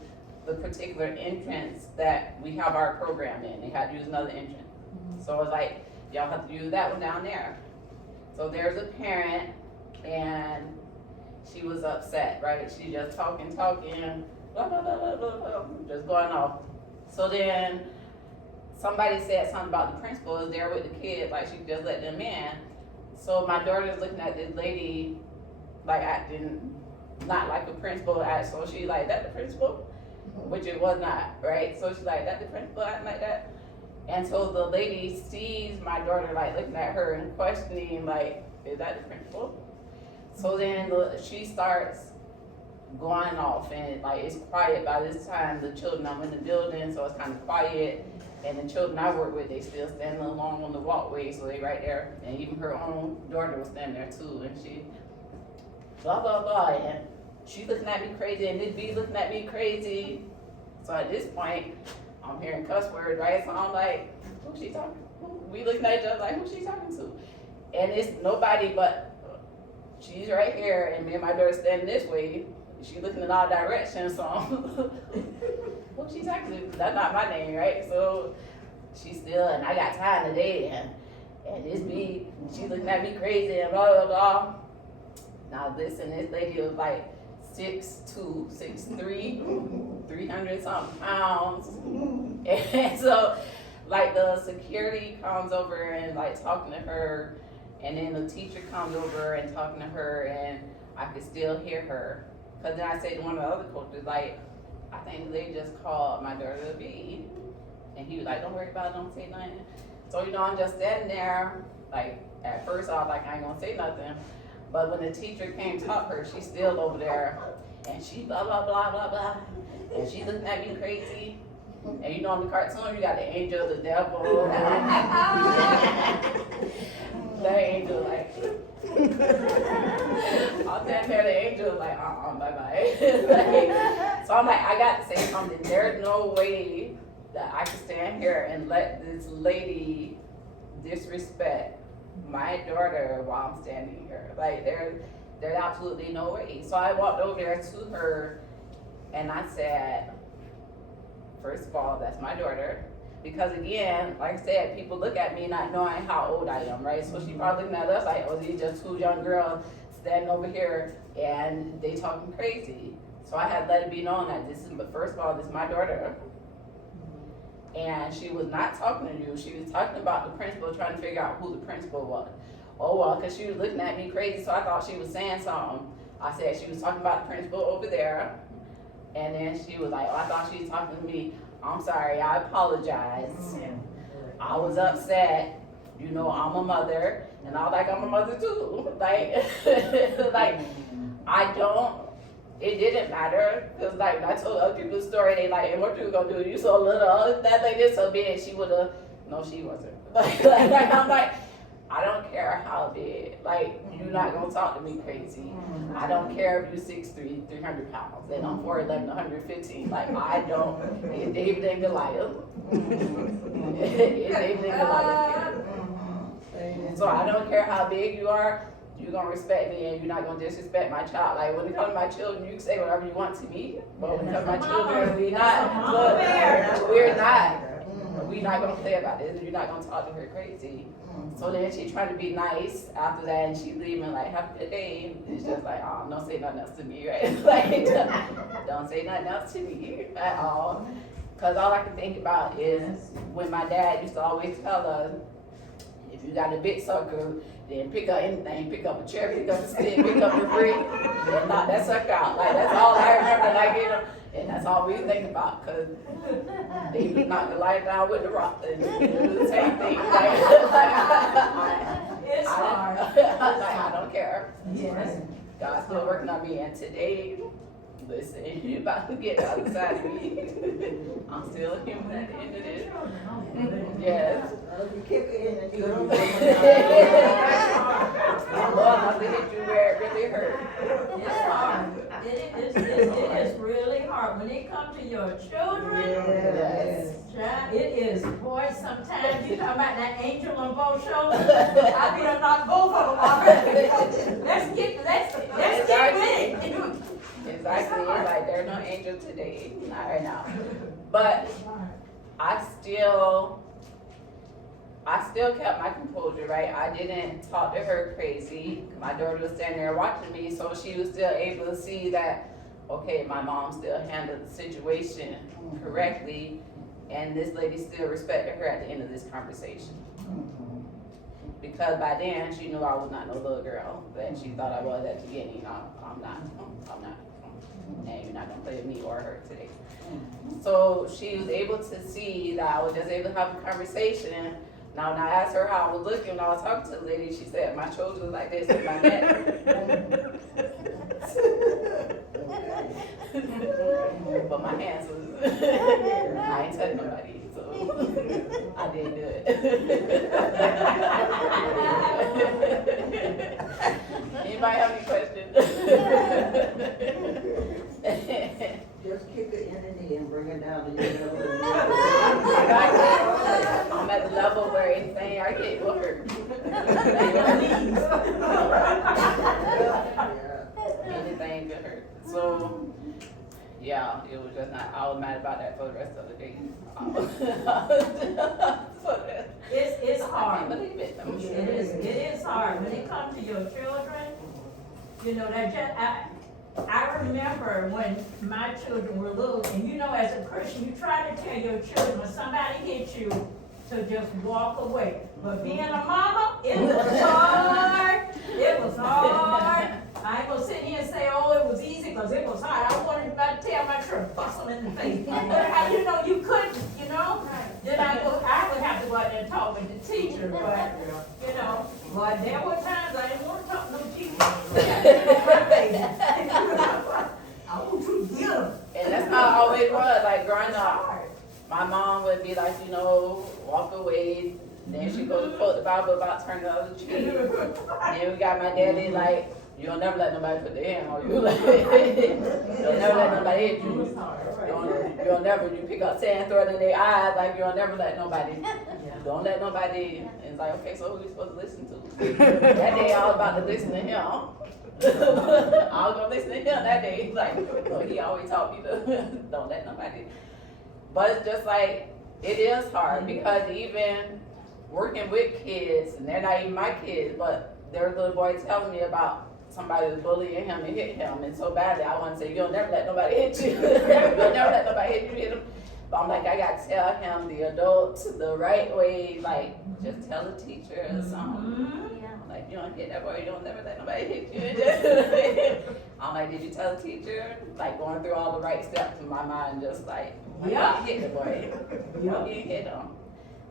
the particular entrance that we have our program in. They had to use another entrance. So it was like, y'all have to use that one down there. So there's a parent and she was upset, right? She just talking, blah, blah, blah, blah, blah, blah, just going off. So then somebody said something about the principal is there with the kids, like she just let them in. So my daughter's looking at this lady, like acting not like a principal, so she like, that the principal? Which it was not, right? So she's like, that the principal acting like that? And so the lady sees my daughter like looking at her and questioning, like, is that the principal? So then she starts going off and like it's quiet by this time. The children, I'm in the building, so it's kind of quiet. And the children I work with, they still standing along on the walkway, so they right there. And even her own daughter was standing there too. And she, blah, blah, blah. And she looking at me crazy, and this B looking at me crazy. So at this point, I'm hearing cuss words, right? So I'm like, who's she talking to? We looking at each other like, who's she talking to? And it's nobody but, she's right here, and me and my daughter standing this way. She looking in all directions, so who's she talking to? That's not my name, right? So she still, and I got time today, and this B, she looking at me crazy, and blah, blah, blah. Now this lady was like 6'2", 6'3", 300 something pounds. And so like the security comes over and like talking to her, and then the teacher comes over and talking to her, and I could still hear her. Cause then I say to one of the other coaches, like, I think they just called my daughter a B. And he was like, don't worry about it, don't say nothing. So, I'm just standing there, like, at first I was like, I ain't gonna say nothing. But when the teacher came to talk to her, she's still over there, and she blah, blah, blah, blah, blah. And she looking at me crazy. And in the cartoon, you got the angel, the devil. The angel, like, I'll stand there, the angel, like, bye-bye. So I'm like, I got to say something. There's no way that I can stand here and let this lady disrespect my daughter while I'm standing here. Like, there's absolutely no way. So I walked over there to her and I said, first of all, that's my daughter. Because again, like I said, people look at me not knowing how old I am, right? So she probably looking at us like, oh, these just two young girls standing over here and they talking crazy. So I had let it be known that but first of all, this is my daughter. And she was not talking to you, she was talking about the principal, trying to figure out who the principal was. Oh, well, cause she was looking at me crazy, so I thought she was saying something. I said she was talking about the principal over there. And then she was like, oh, I thought she was talking to me. I'm sorry, I apologize. I was upset. You know, I'm a mother, and I was like, I'm a mother too. Like, like, it didn't matter, cause like, when I told other people the story, they like, hey, what you gonna do? You so little, that lady so big, she would've, no, she wasn't. Like, I'm like, I don't care how big, like, you're not gonna talk to me crazy. I don't care if you're 6'3", 300 pounds, and I'm 4'11", 115, like, I don't, it's David and Goliath. It's David and Goliath. So I don't care how big you are, you're gonna respect me and you're not gonna disrespect my child. Like, when it comes to my children, you can say whatever you want to me, but when it comes to my children, we're not gonna play about this, and you're not gonna talk to her crazy. So then she tried to be nice after that, and she leaving like, have a good day. It's just like, oh, don't say nothing else to me, right? Like, don't say nothing else to me at all. Cause all I can think about is when my dad used to always tell us, if you got a big sucker, then pick up anything, pick up a chair, pick up a stick, pick up a brick, and knock that sucker out. Like, that's all I remember, like, you know, and that's all we think about, cause they knock the light down with the rock, and do the same thing. Like, It's hard. I don't care. Yes. God's still working on me, and today, listen, you about to get the other side of me. I'm still a human at the end of this. Yes. You kick it in and you don't. Lord, I'm gonna hit you where it really hurt. It's hard. It is really hard. When it comes to your children, Yes. child, it is, boy, sometimes you talk about that angel on both shoulders. I be done knocked both of them already. Let's get with it. Exactly, it's like there's no angel today, not right now. But I still kept my composure, right? I didn't talk to her crazy. My daughter was standing there watching me, so she was still able to see that, okay, my mom still handled the situation correctly, and this lady still respected her at the end of this conversation. Because by then, she knew I was not no little girl that she thought I was at the beginning. I'm not. And you're not gonna play with me or her today. So she was able to see that I was just able to have a conversation. Now, when I asked her how I was looking when I was talking to the lady, she said my shoulders was like this and my neck. But my hands was, I ain't touching nobody, so I didn't do it. Anybody have any questions? Just kick it in the knee and bring it down to your elbow. I'm at the level where anything I get will hurt. Anything could hurt. So, yeah, it was just not, I was mad about that for the rest of the day. It's I hard. can't believe it. It is hard. When it comes to your children, you know, I remember when my children were little, and you know, as a Christian, you try to tell your children when somebody hits you to just walk away. But being a mama, it was hard. It was hard. I ain't gonna sit here and say, oh, it was easy, because it was hard. I wanted to tell my children, bust them in the face. But how you know you couldn't, you know? Then I would have to go out there and talk with the teacher, but, you know, but there were times I didn't want to talk to no teacher. I want you to get them. And that's how I always was, like growing up. My mom would be like, you know, walk away. Then she go to quote the Bible about turning the other cheek. Then we got my daddy like, you don't never let nobody put their hand on you. Like, you'll never let nobody hit you. You'll never, you pick up sand, throw it in their eyes, like you'll never let nobody. Don't let nobody. And it's like, okay, so who you supposed to listen to? That day I was about to listen to him. I was gonna listen to him that day. He's like, oh, he always taught me to don't let nobody. But it's just like, it is hard because even working with kids, and they're not even my kids, but there's a little boy telling me about somebody was bullying him and hit him, and so badly, I want to say, you'll never let nobody hit you. You'll never let nobody hit him. But I'm like, I got to tell him the adults the right way, like, just tell the teacher or something. I'm like, you don't hit that boy, you don't never let nobody hit you. I'm like, did you tell the teacher? Like, going through all the right steps in my mind, just like, Yeah. hit the boy. You don't need to hit him.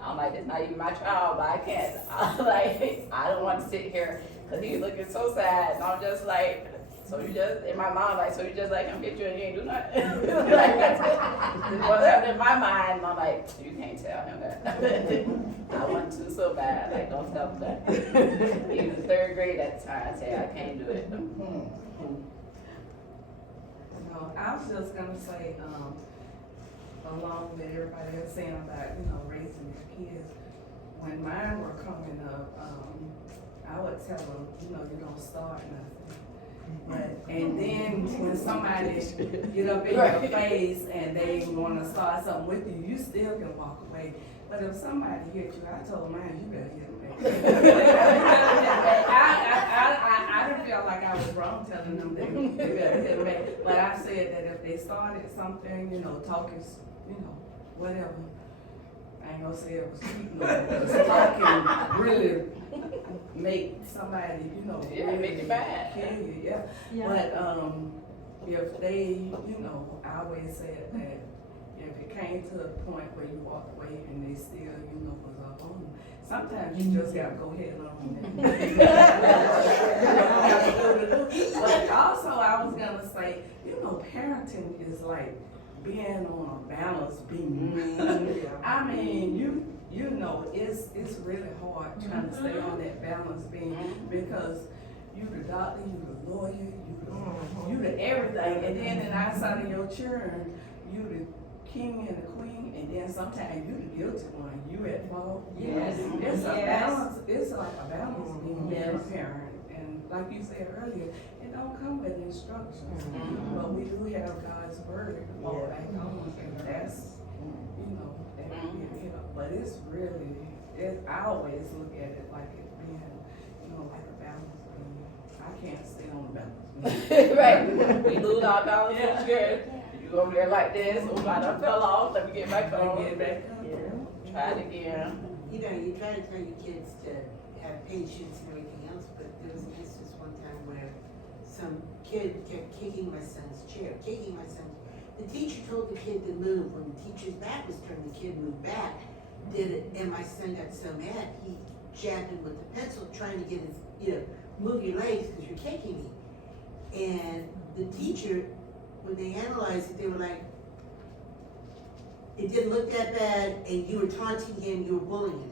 I'm like, it's not even my child, but I can't. I'm like, I don't want to sit here, cause he's looking so sad, and I'm just like, so you just, in my mind, like, so you just let him hit you and you ain't do nothing? Like, that's what's happening in my mind, and I'm like, you can't tell him that. I want to so bad, like, don't tell him that. He was in 3rd grade at the time, I said, I can't do it. No, I was just gonna say, along with everybody else saying about, raising your kids, when mine were coming up, I would tell them, you don't start nothing. And then when somebody get up in your face and they wanna start something with you, you still can walk away. But if somebody hit you, I told mine, you better hit them back. I didn't feel like I was wrong telling them they better hit them back. But I said that if they started something, talking, whatever, I ain't gonna say it was cheating, because talking really make somebody, Yeah, make it bad. kill you, yeah. But, if they, I always said that if it came to a point where you walked away and they still, was up on them, sometimes you just gotta go ahead on. But also, I was gonna say, parenting is like being on a balance beam. I mean, it's really hard trying to stay on that balance beam because you the doctor, you the lawyer, you the everything, and then in outside of your children, you the king and the queen, and then sometimes you the guilty one, you at fault. Yes. It's a Yes. balance, it's like a balance being a parent, and like you said earlier, it don't come with instructions, but we do have God's word to fall back on, and that's, but it's really, I always look at it like it being, like a balance beam. I can't stay on the balance beam. Right, we lose our balance, it's good. You over there like this, oh, I done fell off, let me get back on. Get back up. Try it again. You try to tell your kids to have patience and everything else, but there was an instance one time where some kid kept kicking my son's chair. The teacher told the kid to move. When the teacher's back was turned, the kid moved back, did it, and my son got so mad, he jabbed him with the pencil, trying to get his, move your legs because you're kicking me. And the teacher, when they analyzed it, they were like, it didn't look that bad, and you were taunting him, you were bullying him.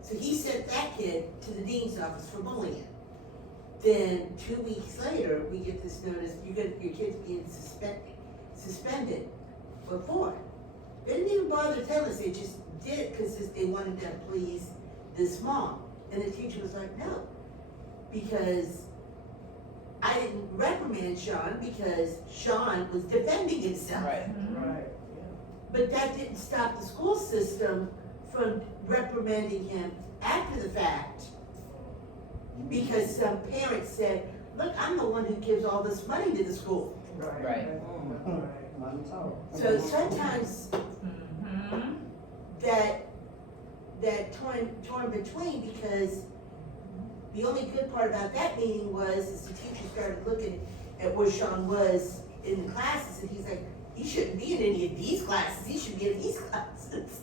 So he sent that kid to the dean's office for bullying. Then 2 weeks later, we get this notice, your kid's being suspended for 4. They didn't even bother telling us, they just did it because they wanted to please this mom. And the teacher was like, no, because I didn't reprimand Sean because Sean was defending himself. Right. Right. But that didn't stop the school system from reprimanding him after the fact. Because some parents said, look, I'm the one who gives all this money to the school. Right. So sometimes that torn between, because the only good part about that meeting was the teacher started looking at where Sean was in the classes, and he's like, he shouldn't be in any of these classes, he should be in these classes.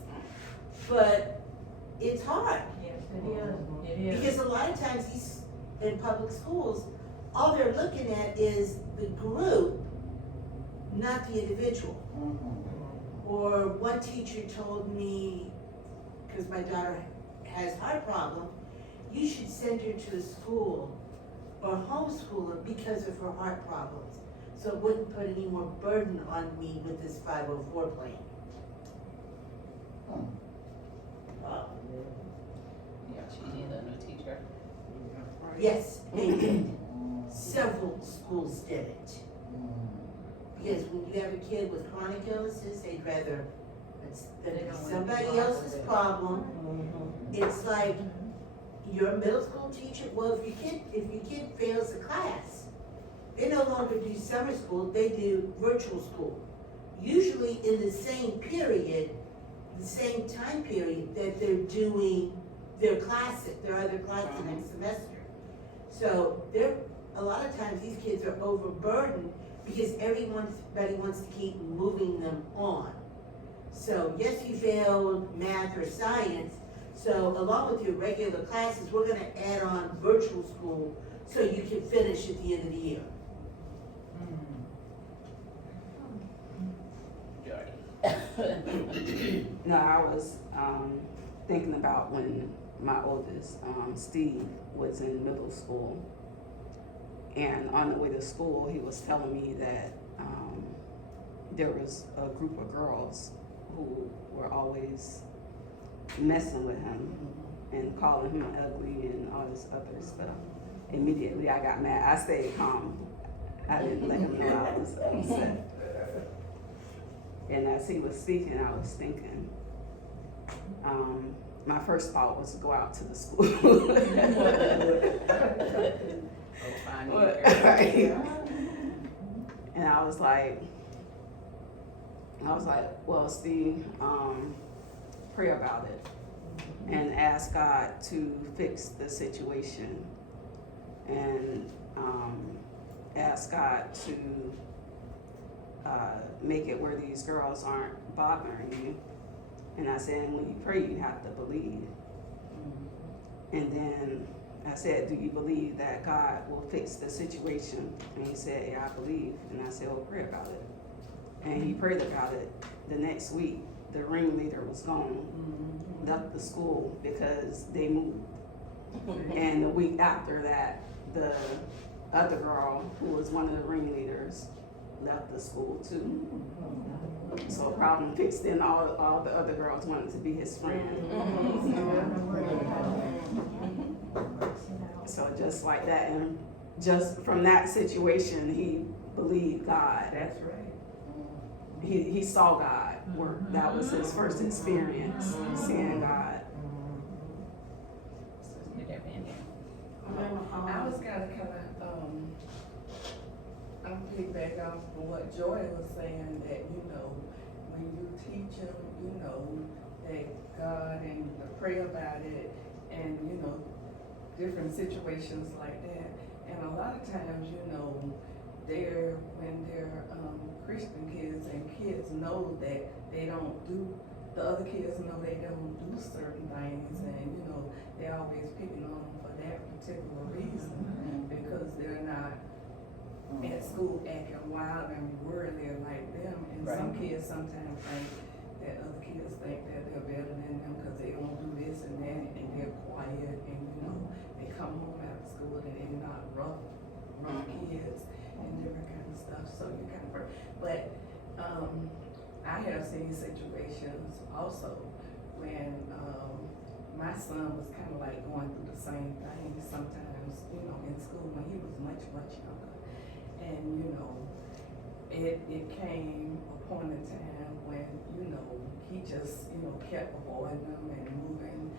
But it's hard, Yes, it is. because a lot of times these, in public schools, all they're looking at is the group, not the individual. Or one teacher told me, because my daughter has heart problem, you should send her to a school or homeschool her because of her heart problems. So it wouldn't put any more burden on me with this 504 plan. Yeah, she needed a new teacher. Yes, they did. several schools did it. Because when you have a kid with chronic illnesses, they'd rather, it's somebody else's problem. It's like, you're a middle school teacher, well, if your kid fails a class, they no longer do summer school, they do virtual school. Usually in the same period, the same time period that they're doing their other class the next semester. So a lot of times these kids are overburdened because everybody wants to keep moving them on. So yes, you failed math or science, so along with your regular classes, we're gonna add on virtual school so you can finish at the end of the year. No, I was, thinking about when my oldest, Steve, was in middle school. And on the way to school, he was telling me that, there was a group of girls who were always messing with him and calling him ugly and all this other stuff. Immediately I got mad. I stayed calm. I didn't let him know I was upset. And as he was speaking, I was thinking, my first thought was to go out to the school. And I was like, well, Steve, pray about it and ask God to fix the situation and ask God to make it where these girls aren't bothering you. And I said, when you pray, you have to believe. And then I said, do you believe that God will fix the situation? And he said, yeah, I believe. And I said, well, pray about it. And he prayed about it. The next week, the ringleader was gone, left the school because they moved. And the week after that, the other girl, who was one of the ringleaders, left the school too. So problem fixed, then all the other girls wanted to be his friend. So just like that, and just from that situation, he believed God. That's right. He saw God work. That was his first experience, seeing God. I was kinda, I'm piggyback off of what Joy was saying, that, when you teach them, that God and pray about it and, different situations like that. And a lot of times, when they're Christian kids and kids know that they don't do, the other kids know they don't do certain things, and, they're always picking on them for that particular reason, because they're not at school acting wild and worldly like them. And some kids sometimes think that other kids think that they're better than them because they don't do this and that, and they're quiet, and, they come home after school and they're not rough kids and different kind of stuff. So you kind of, but I have seen situations also when my son was kind of like going through the same thing sometimes, in school when he was much, much younger. And, it came a point in time when, he just, kept avoiding them and moving,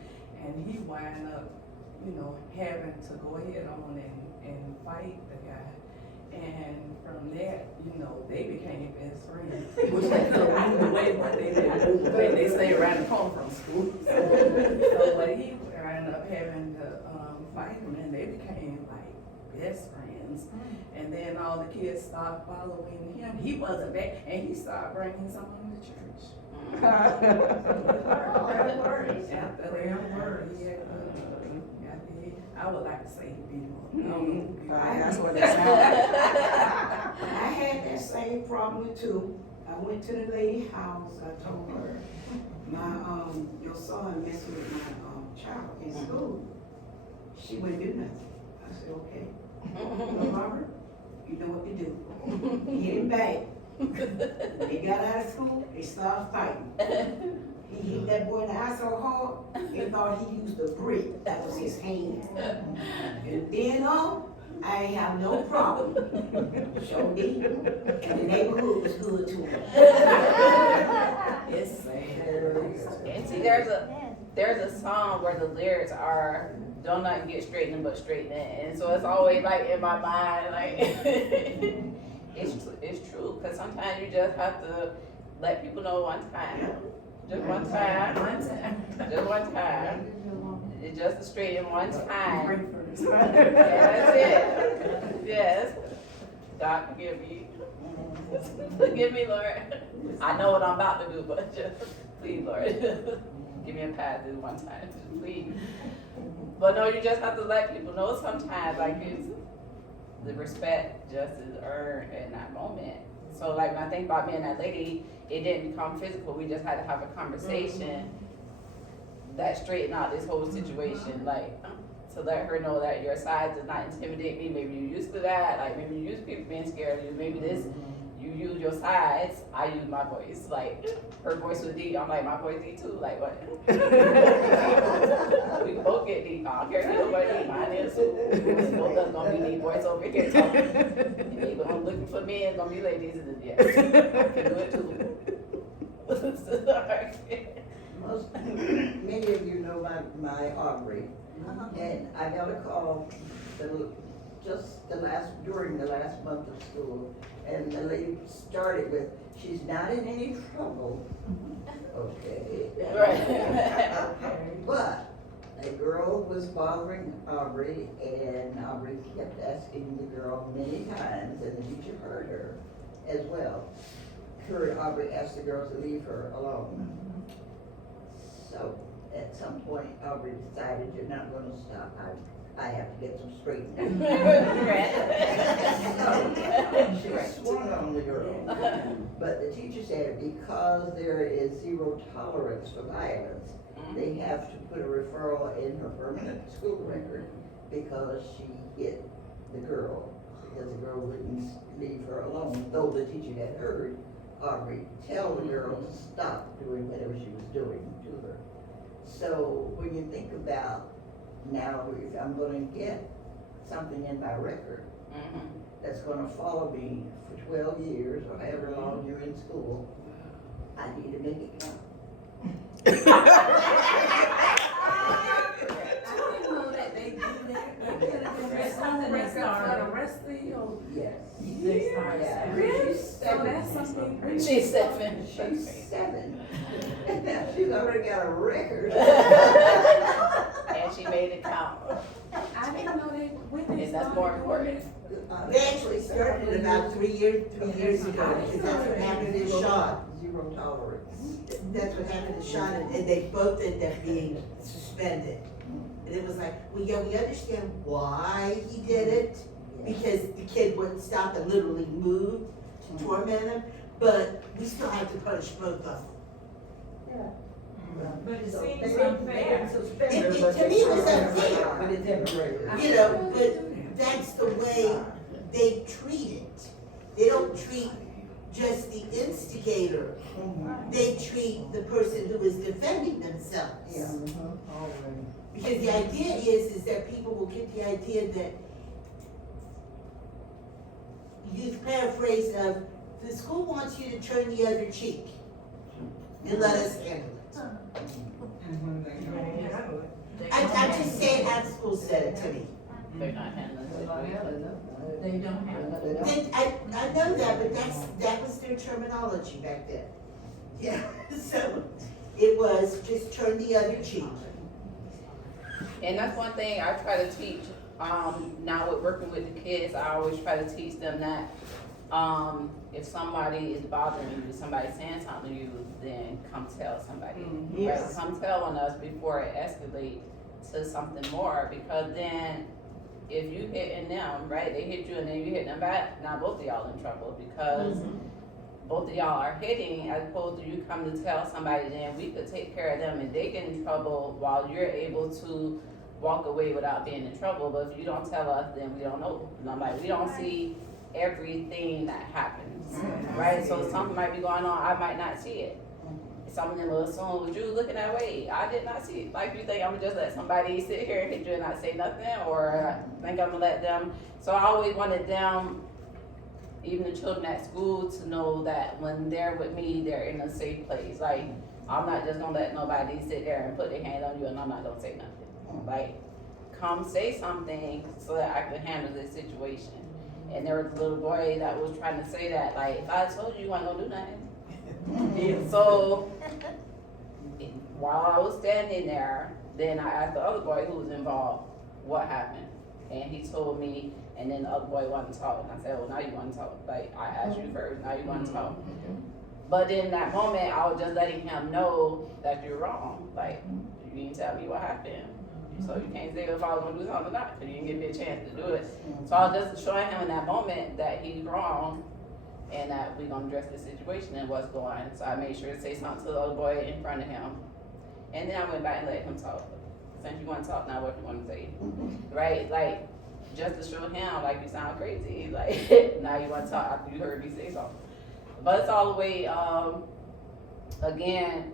and he wound up, having to go ahead on and fight the guy. And from that, they became best friends. Which they could have moved away, but they didn't move away. They stayed around the corner from school. So, but he ended up having to fight him, and they became like best friends. And then all the kids started following him. He wasn't back, and he started bringing some of them to church. I would like to say he beat him up. That's what it sounded. I had that same problem too. I went to the lady's house, I told her, your son messing with my child in school. She wouldn't do nothing. I said, okay. Well, Robert, you know what to do. Hit him back. When they got out of school, they started fighting. He hit that boy in the eye so hard, he thought he used a brick. That was his hand. And then I have no problem. Show me, and the neighborhood was good to him. It's sad. And see, there's a song where the lyrics are, don't nothing get straightened but straighten it. And so it's always like in my mind, like, it's true, cause sometimes you just have to let people know one time. Just one time. Just one time. It's just to straighten one time. Yeah, that's it. Yes. God forgive me. Forgive me, Lord. I know what I'm about to do, but just please, Lord. Give me a pass this one time, please. But no, you just have to let people know sometimes, like, it's, the respect just is earned in that moment. So like when I think about me and that lady, it didn't become physical, we just had to have a conversation that straightened out this whole situation, like, to let her know that your size does not intimidate me, maybe you're used to that, like maybe you used to people being scared of you, maybe this, you use your size, I use my voice, like, her voice was deep, I'm like, my voice deep too, like what? We both get deep, I don't care if nobody deep, mine is too. Both of us gonna be deep voice over here talking. If I'm looking for men, it's gonna be ladies, and yes, I can do it too. Most, many of you know my Aubrey, and I got a call during the last month of school, and the lady started with, she's not in any trouble, okay? Right. But a girl was bothering Aubrey, and Aubrey kept asking the girl many times, and the teacher heard her as well. Aubrey asked the girl to leave her alone. So, at some point, Aubrey decided, you're not gonna stop, I have to get some straightened out. She swung on the girl. But the teacher said, because there is zero tolerance for violence, they have to put a referral in her permanent school record because she hit the girl, because the girl wouldn't leave her alone, though the teacher had heard Aubrey tell the girl to stop doing whatever she was doing to her. So when you think about now, if I'm gonna get something in my record that's gonna follow me for 12 years or however long you're in school, I need to make it count. I didn't know that they do that. They could have been That's something they started. for the rest of your. Yes. They started Yeah. saying- Really? She's So 7. that's something. She's 7. She's 7. And now she's already got a record. And she made it count. I didn't know they, when they And that's started more doing important. this. They actually started about 3 years ago, because that's what happened to Sean. Zero tolerance. That's what happened to Sean, and they both ended up being suspended. And it was like, well, yeah, we understand why he did it, because the kid wouldn't stop and literally moved to torment him, but we still have to punish both of them. But it So seems they didn't unfair. suspend her, It- but to me, it was unfair. But it's temporary. I You didn't know, they but do that. that's the way they treat it. They don't treat just the instigator, they treat the person who is defending themselves. Yeah. Because the idea is that people will get the idea that, use paraphrase of, the school wants you to turn the other cheek and let us handle it. I just say how the school said it to me. They're not handling it. They don't have it. I know that, but that was their terminology back then. Yeah, so it was just turn the other cheek. And that's one thing I try to teach, now with working with the kids, I always try to teach them that, if somebody is bothering you, somebody saying something to you, then come tell somebody. Yes. Right? Come tell on us before it escalates to something more, because then if you hitting them, right, they hit you and then you hit them back, now both of y'all in trouble, because both of y'all are hitting, as opposed to you come to tell somebody, then we could take care of them and they get in trouble while you're able to walk away without being in trouble. But if you don't tell us, then we don't know. We don't see everything that happens, right? So something might be going on, I might not see it. some of them will assume, well, you looking that way. I did not see it. Like, you think I'm gonna just let somebody sit here and hit you and not say nothing, or I think I'm gonna let them. So I always wanted them, even the children at school, to know that when they're with me, they're in a safe place. Like, I'm not just gonna let nobody sit there and put their hand on you and I'm not gonna say nothing. Like, come say something so that I can handle this situation. And there was a little boy that was trying to say that, like, if I told you you wasn't gonna do nothing. So, while I was standing there, then I asked the other boy who was involved, what happened? And he told me, and then the other boy wanted to talk, and I said, well, now you want to talk. Like, I asked you first, now you want to talk. But in that moment, I was just letting him know that you're wrong. Like, you didn't tell me what happened. So you can't say if I was gonna do something or not, because you didn't give me a chance to do it. So I was just showing him in that moment that he's wrong, and that we're gonna address the situation and what's going on. So I made sure to say something to the other boy in front of him. And then I went back and let him talk. Since you wanna talk now, what you wanna say? Right? Like, just to show him, like, you sound crazy. Like, now you wanna talk after you heard me say something. But it's all the way, again,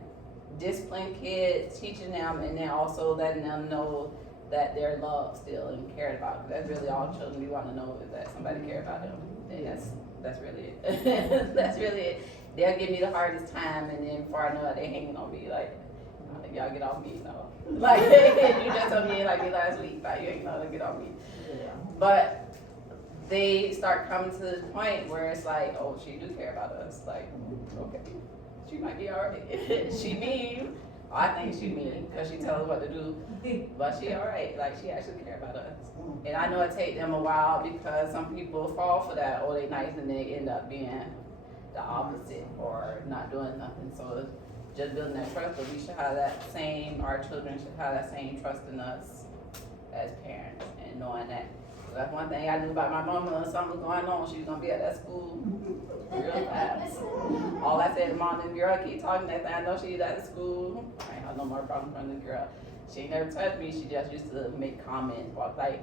discipline kids, teaching them, and then also letting them know that they're loved still and cared about. That's really all children we want to know, is that somebody cares about them. And that's really it. That's really it. They'll give me the hardest time, and then before I know it, they hanging on me like, y'all get off me, you know. Like, you just told me like me last week, like, you ain't gonna get off me. But they start coming to this point where it's like, oh, she do care about us. Like, okay, she might be alright. She mean, I think she mean, because she tells us what to do, but she alright. Like, she actually care about us. And I know it take them a while, because some people fall for that, oh, they nice, and they end up being the opposite or not doing nothing. So it's just building that trust, but we should have that same, our children should have that same trust in us as parents, and knowing that. So that's one thing I knew about my mama. When something was going on, she was gonna be at that school real fast. All I said to mom, this girl keep talking that thing. I know she's at the school. I ain't have no more problem from this girl. She never touched me. She just used to make comments. Like,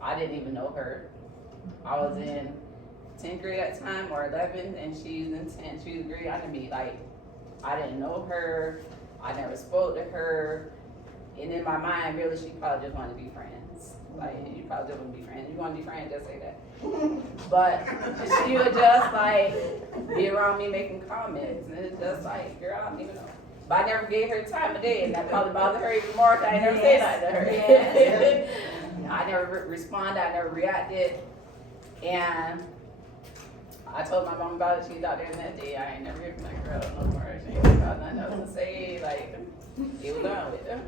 I didn't even know her. I was in 10th grade at the time, or 11th, and she's in 10th. She was a grade under me. Like, I didn't know her. I never spoke to her. And in my mind, really, she probably just wanted to be friends. Like, you probably just want to be friends. You want to be friends, just say that. But she would just, like, be around me making comments. And it's just like, girl, I don't even know. But I never gave her the time of day, and that probably bothered her even more, because I never said nothing to her. I never responded. I never reacted. And I told my mom about it. She's out there the next day. I ain't never heard from that girl no more. She ain't got nothing else to say. Like, it was on with her.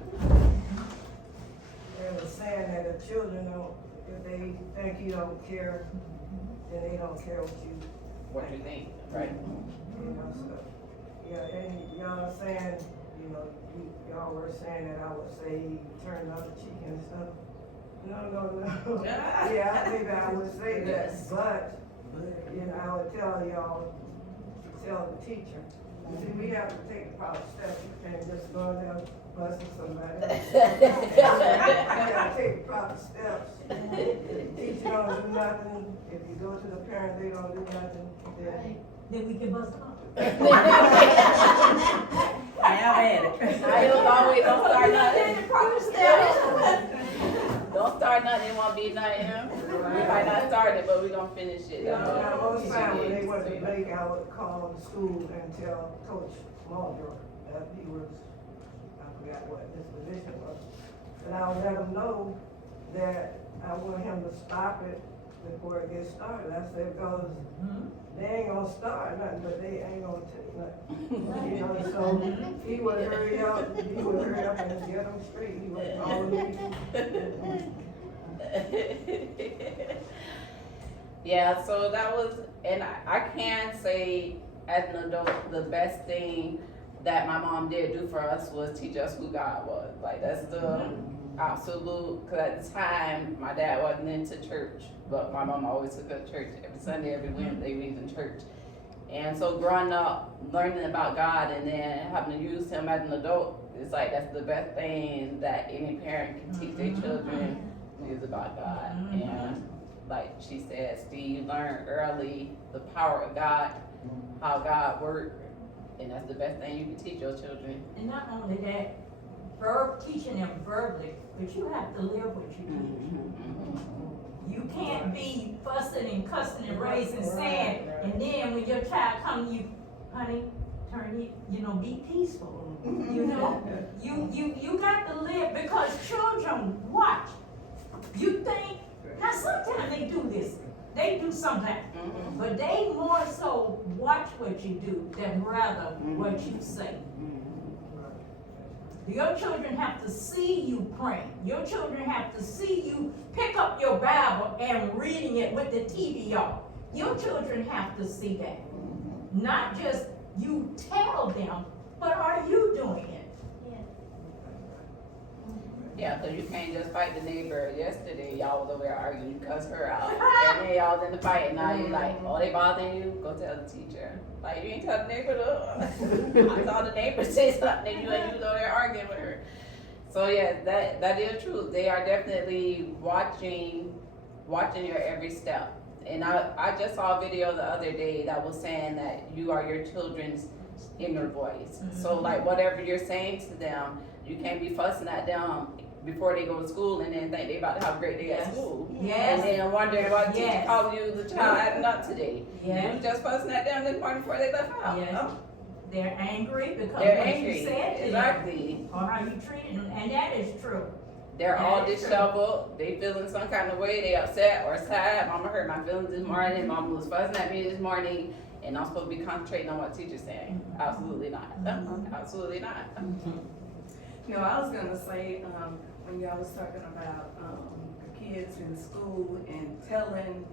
They were saying that the children don't, if they think you don't care, then they don't care What do you think? Right. you know, so. Yeah, and y'all saying, you know, y'all were saying that I would say turn the other cheek and stuff. No. Yeah, I think I would say that, but, you know, I would tell y'all, tell the teacher. You see, we have to take the proper steps. You can't just go there busting somebody. You gotta take the proper steps. Teacher don't do nothing. If you go to the parent, they don't do nothing. Then we can bust off. I don't always don't start nothing. Don't start nothing, it won't be nothing. We might not start it, but we gonna finish it. Now, most time when they went to Blake, I would call the school and tell Coach Muldrow that he was, I forgot what his position was. And I would let him know that I want him to stop it before it gets started. I said, because they ain't gonna start nothing, but they ain't gonna take nothing. You know, so he would hurry up and get them straight. He would call me. Yeah, so that was, and I can say as an adult, the best thing that my mom did do for us was teach us who God was. Like, that's the absolute, because at the time, my dad wasn't into church, but my mom always took us to church every Sunday, every Wednesday, we was in church. And so growing up, learning about God, and then having to use him as an adult, it's like that's the best thing that any parent can teach their children is about God. And like she said, Steve learned early the power of God, how God worked, And that's the best thing you can teach your children. And not only that, teaching them verbally, but you have to live what you teach. You can't be fussing and cussing and raising sand, and then when your child come to you, honey, turn it, be peaceful. You got to live, because children watch. You think, now sometimes they do this, they do sometimes, but they more so watch what you do than rather what you say. Your children have to see you praying. Your children have to see you pick up your Bible and reading it with the TV off. Your children have to see that. Not just you tell them, but are you doing it? Yeah, cause you can't just fight the neighbor. Yesterday, y'all was over there arguing, you cussed her out. And then y'all was in the fight, and now you like, oh, they bothering you? Go tell the teacher. Like, you ain't tell the neighbor though. I saw the neighbor say something, and you was over there arguing with her. So yeah, that is true. They are definitely watching your every step. And I just saw a video the other day that was saying that you are your children's inner voice. So like whatever you're saying to them, you can't be fussing at them before they go to school and then think they about to have a great day at school. Yes. And then wondering why the teacher Yes. called you the child acting up today. Yes. You was just fussing at them this morning before they left out. Yes. Oh, They're angry because they're what angry. you said to Exactly. them, or how you treated them, and that is true. They're all That is true. disheveled. They feeling some kind of way. They upset or sad. Mama hurt my feelings this morning. Mama was fussing at me this morning. And I'm supposed to be concentrating on what teacher's saying. Absolutely not. Absolutely not. No, I was gonna say, when y'all was talking about, the kids in school and telling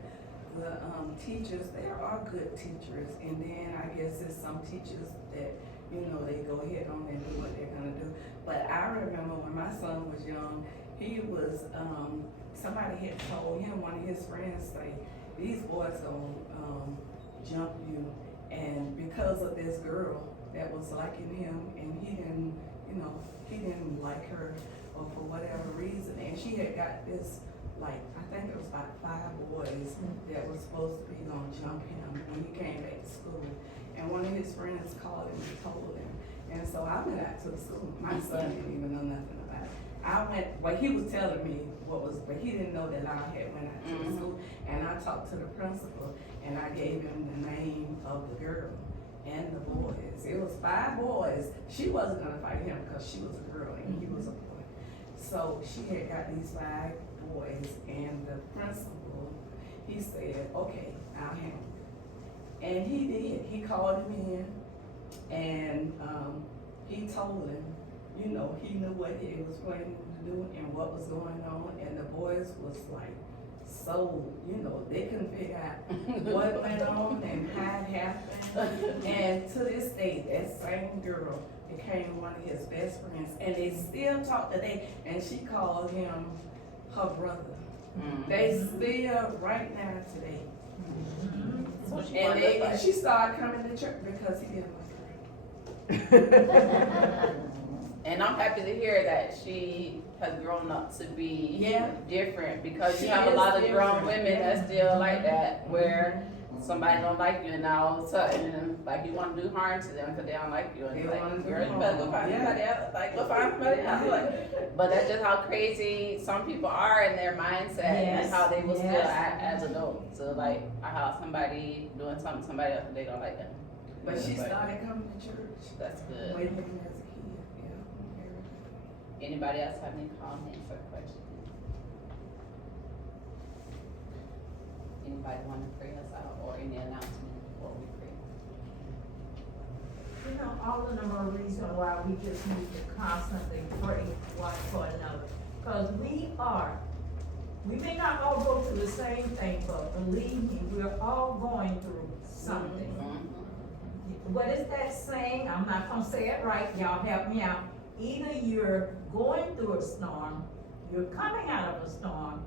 the, teachers, there are good teachers, and then I guess there's some teachers that, they go ahead on and do what they're gonna do. But I remember when my son was young, he was, somebody had told him, one of his friends say, these boys gonna, jump you, and because of this girl that was liking him, and he didn't like her, or for whatever reason, and she had got this, like, I think it was like 5 boys that was supposed to be gonna jump him when he came back to school, and one of his friends called him and told him, and so I went out to the school. My son didn't even know nothing about it. I went, well, he was telling me but he didn't know that I had went out to the school, and I talked to the principal, and I gave him the name of the girl and the boys. It was 5 boys. She wasn't gonna fight him because she was a girl and he was a boy. So she had got these 5 boys, and the principal, he said, okay, I'll handle it. And he did. He called him in, and he told him, he knew what he was going to do and what was going on, and the boys was like, so, they couldn't figure out what went on and how it happened. And to this day, that same girl became one of his best friends, and they still talk today, and she called him her brother. They still, right now today. So she And she started coming to church because he didn't like her. And I'm happy to hear that she has grown up to be different, because you She have a is lot of grown different, women yeah. that's still like that, where somebody don't like you, and now all of a sudden, like, you want to do harm to them because they don't like you, and They it's like, wanna do girl, you better go harm. find Yeah. somebody else, like, go find somebody else. Like, but that's just how crazy some people are in their mindset, and how they will still Yes. act as adults. So like, I have somebody doing something to somebody else and they don't like them. But she Like, started coming to church that's good. way back as a kid, yeah. Anybody else have any comments or questions? Anybody want to pray us out, or any announcement before we pray? All of them are a reason why we just need to constantly pray one for another. Because we may not all go through the same thing, but believe me, we're all going through something. What is that saying? I'm not gonna say it right, y'all help me out. Either you're going through a storm, you're coming out of a storm,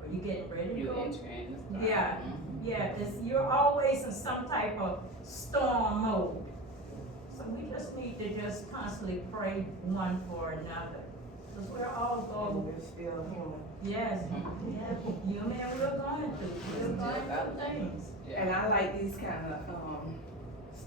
or you're getting ready to You go. entering the storm. Yeah. Yeah, you're always in some type of storm mode. So we just need to just constantly pray one for another. Because we're all And going, we're still human. yes, human, we're going through things. And I like these kind of,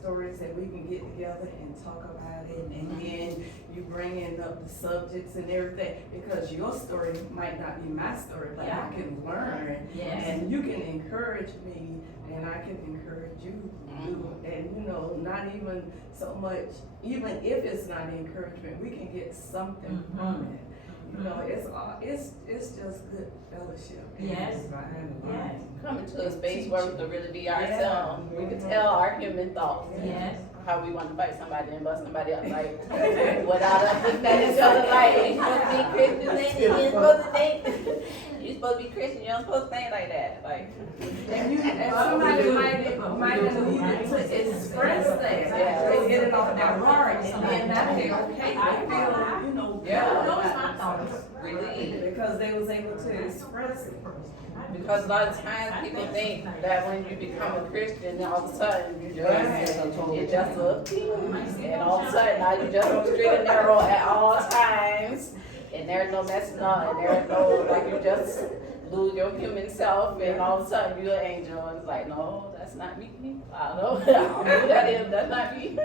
stories that we can get together and talk about it, and then you bringing up the subjects and everything, because your story might not be my story, but I can learn, Yes. and you can encourage me, and I can encourage you. And you know, not even so much, even if it's not encouragement, we can get something from it. You know, it's just good fellowship. Yes. Yes. Coming to a space where we can really be ourselves. We can tell our human thoughts. Yes. How we want to fight somebody and bust somebody up, like, without us looking at each other like, you supposed to be Christian, and you ain't supposed to think, you supposed to be Christian, you don't supposed to think like that, like. And somebody might have needed to express that, Yeah. to get it off their heart, and then that be okay, they feel, you know, Yeah. Those my thoughts. Really, because they was able to express it. because a lot of times people think that when you become a Christian, all of a sudden you're just a peace, and all of a sudden now you just on the straight and narrow at all times, and there's no messing up, and there's no, like, you just lose your human self, and all of a sudden you're an angel, and it's like, no, that's not me. I don't know who that is, that's not me.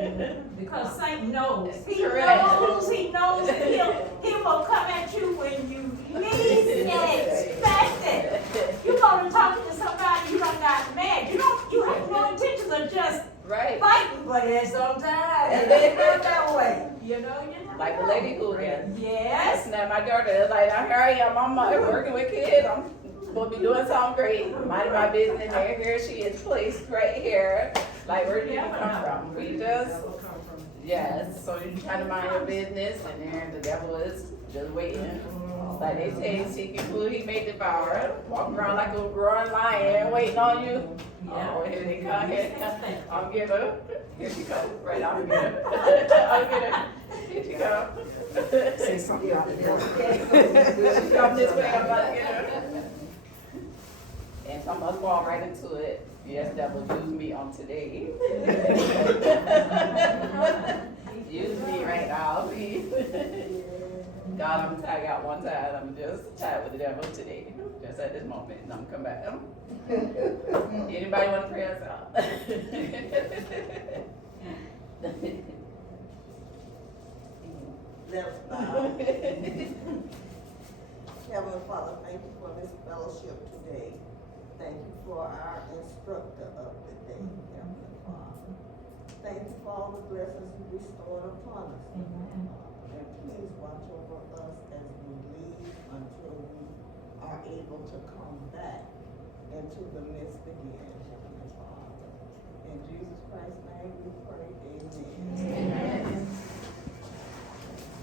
Because Satan knows. He Correct. knows, he will come at you when you least expect it. You go to talking to somebody, you don't got mad. You have no intentions of just Right. fighting, but then sometimes it goes that way. You know. Like the lady who did. Yes. Now my daughter is like, here I am, I'm working with kids, I'm supposed to be doing something great, minding my business, and here she is placed right here. Like, where did you come from? We just, yes, so you try to mind your business, and then the devil is just waiting. Like they say, seeking food he may devour, walking around like a roaring lion, waiting on you. Oh, here they come, here they come. I'll get her. Here she comes, right, I'll get her. I'll get her. Here she comes. Say something about the devil. She come this way, I'm about to get her. And so I must fall right into it. Yes, devil, use me on today. Use me right now, please. God, I'm tired out one time. I'm just tired with the devil today. Just at this moment, and I'm come back. Anybody want to pray us out? Let's bow. Heavenly Father, thank you for this fellowship today. Thank you for our instructor of the day, Heavenly Father. Thank you for all the blessings you bestowed upon us. And please watch over us as we leave until we are able to come back into the midst again, Heavenly Father. In Jesus Christ's name we pray, amen.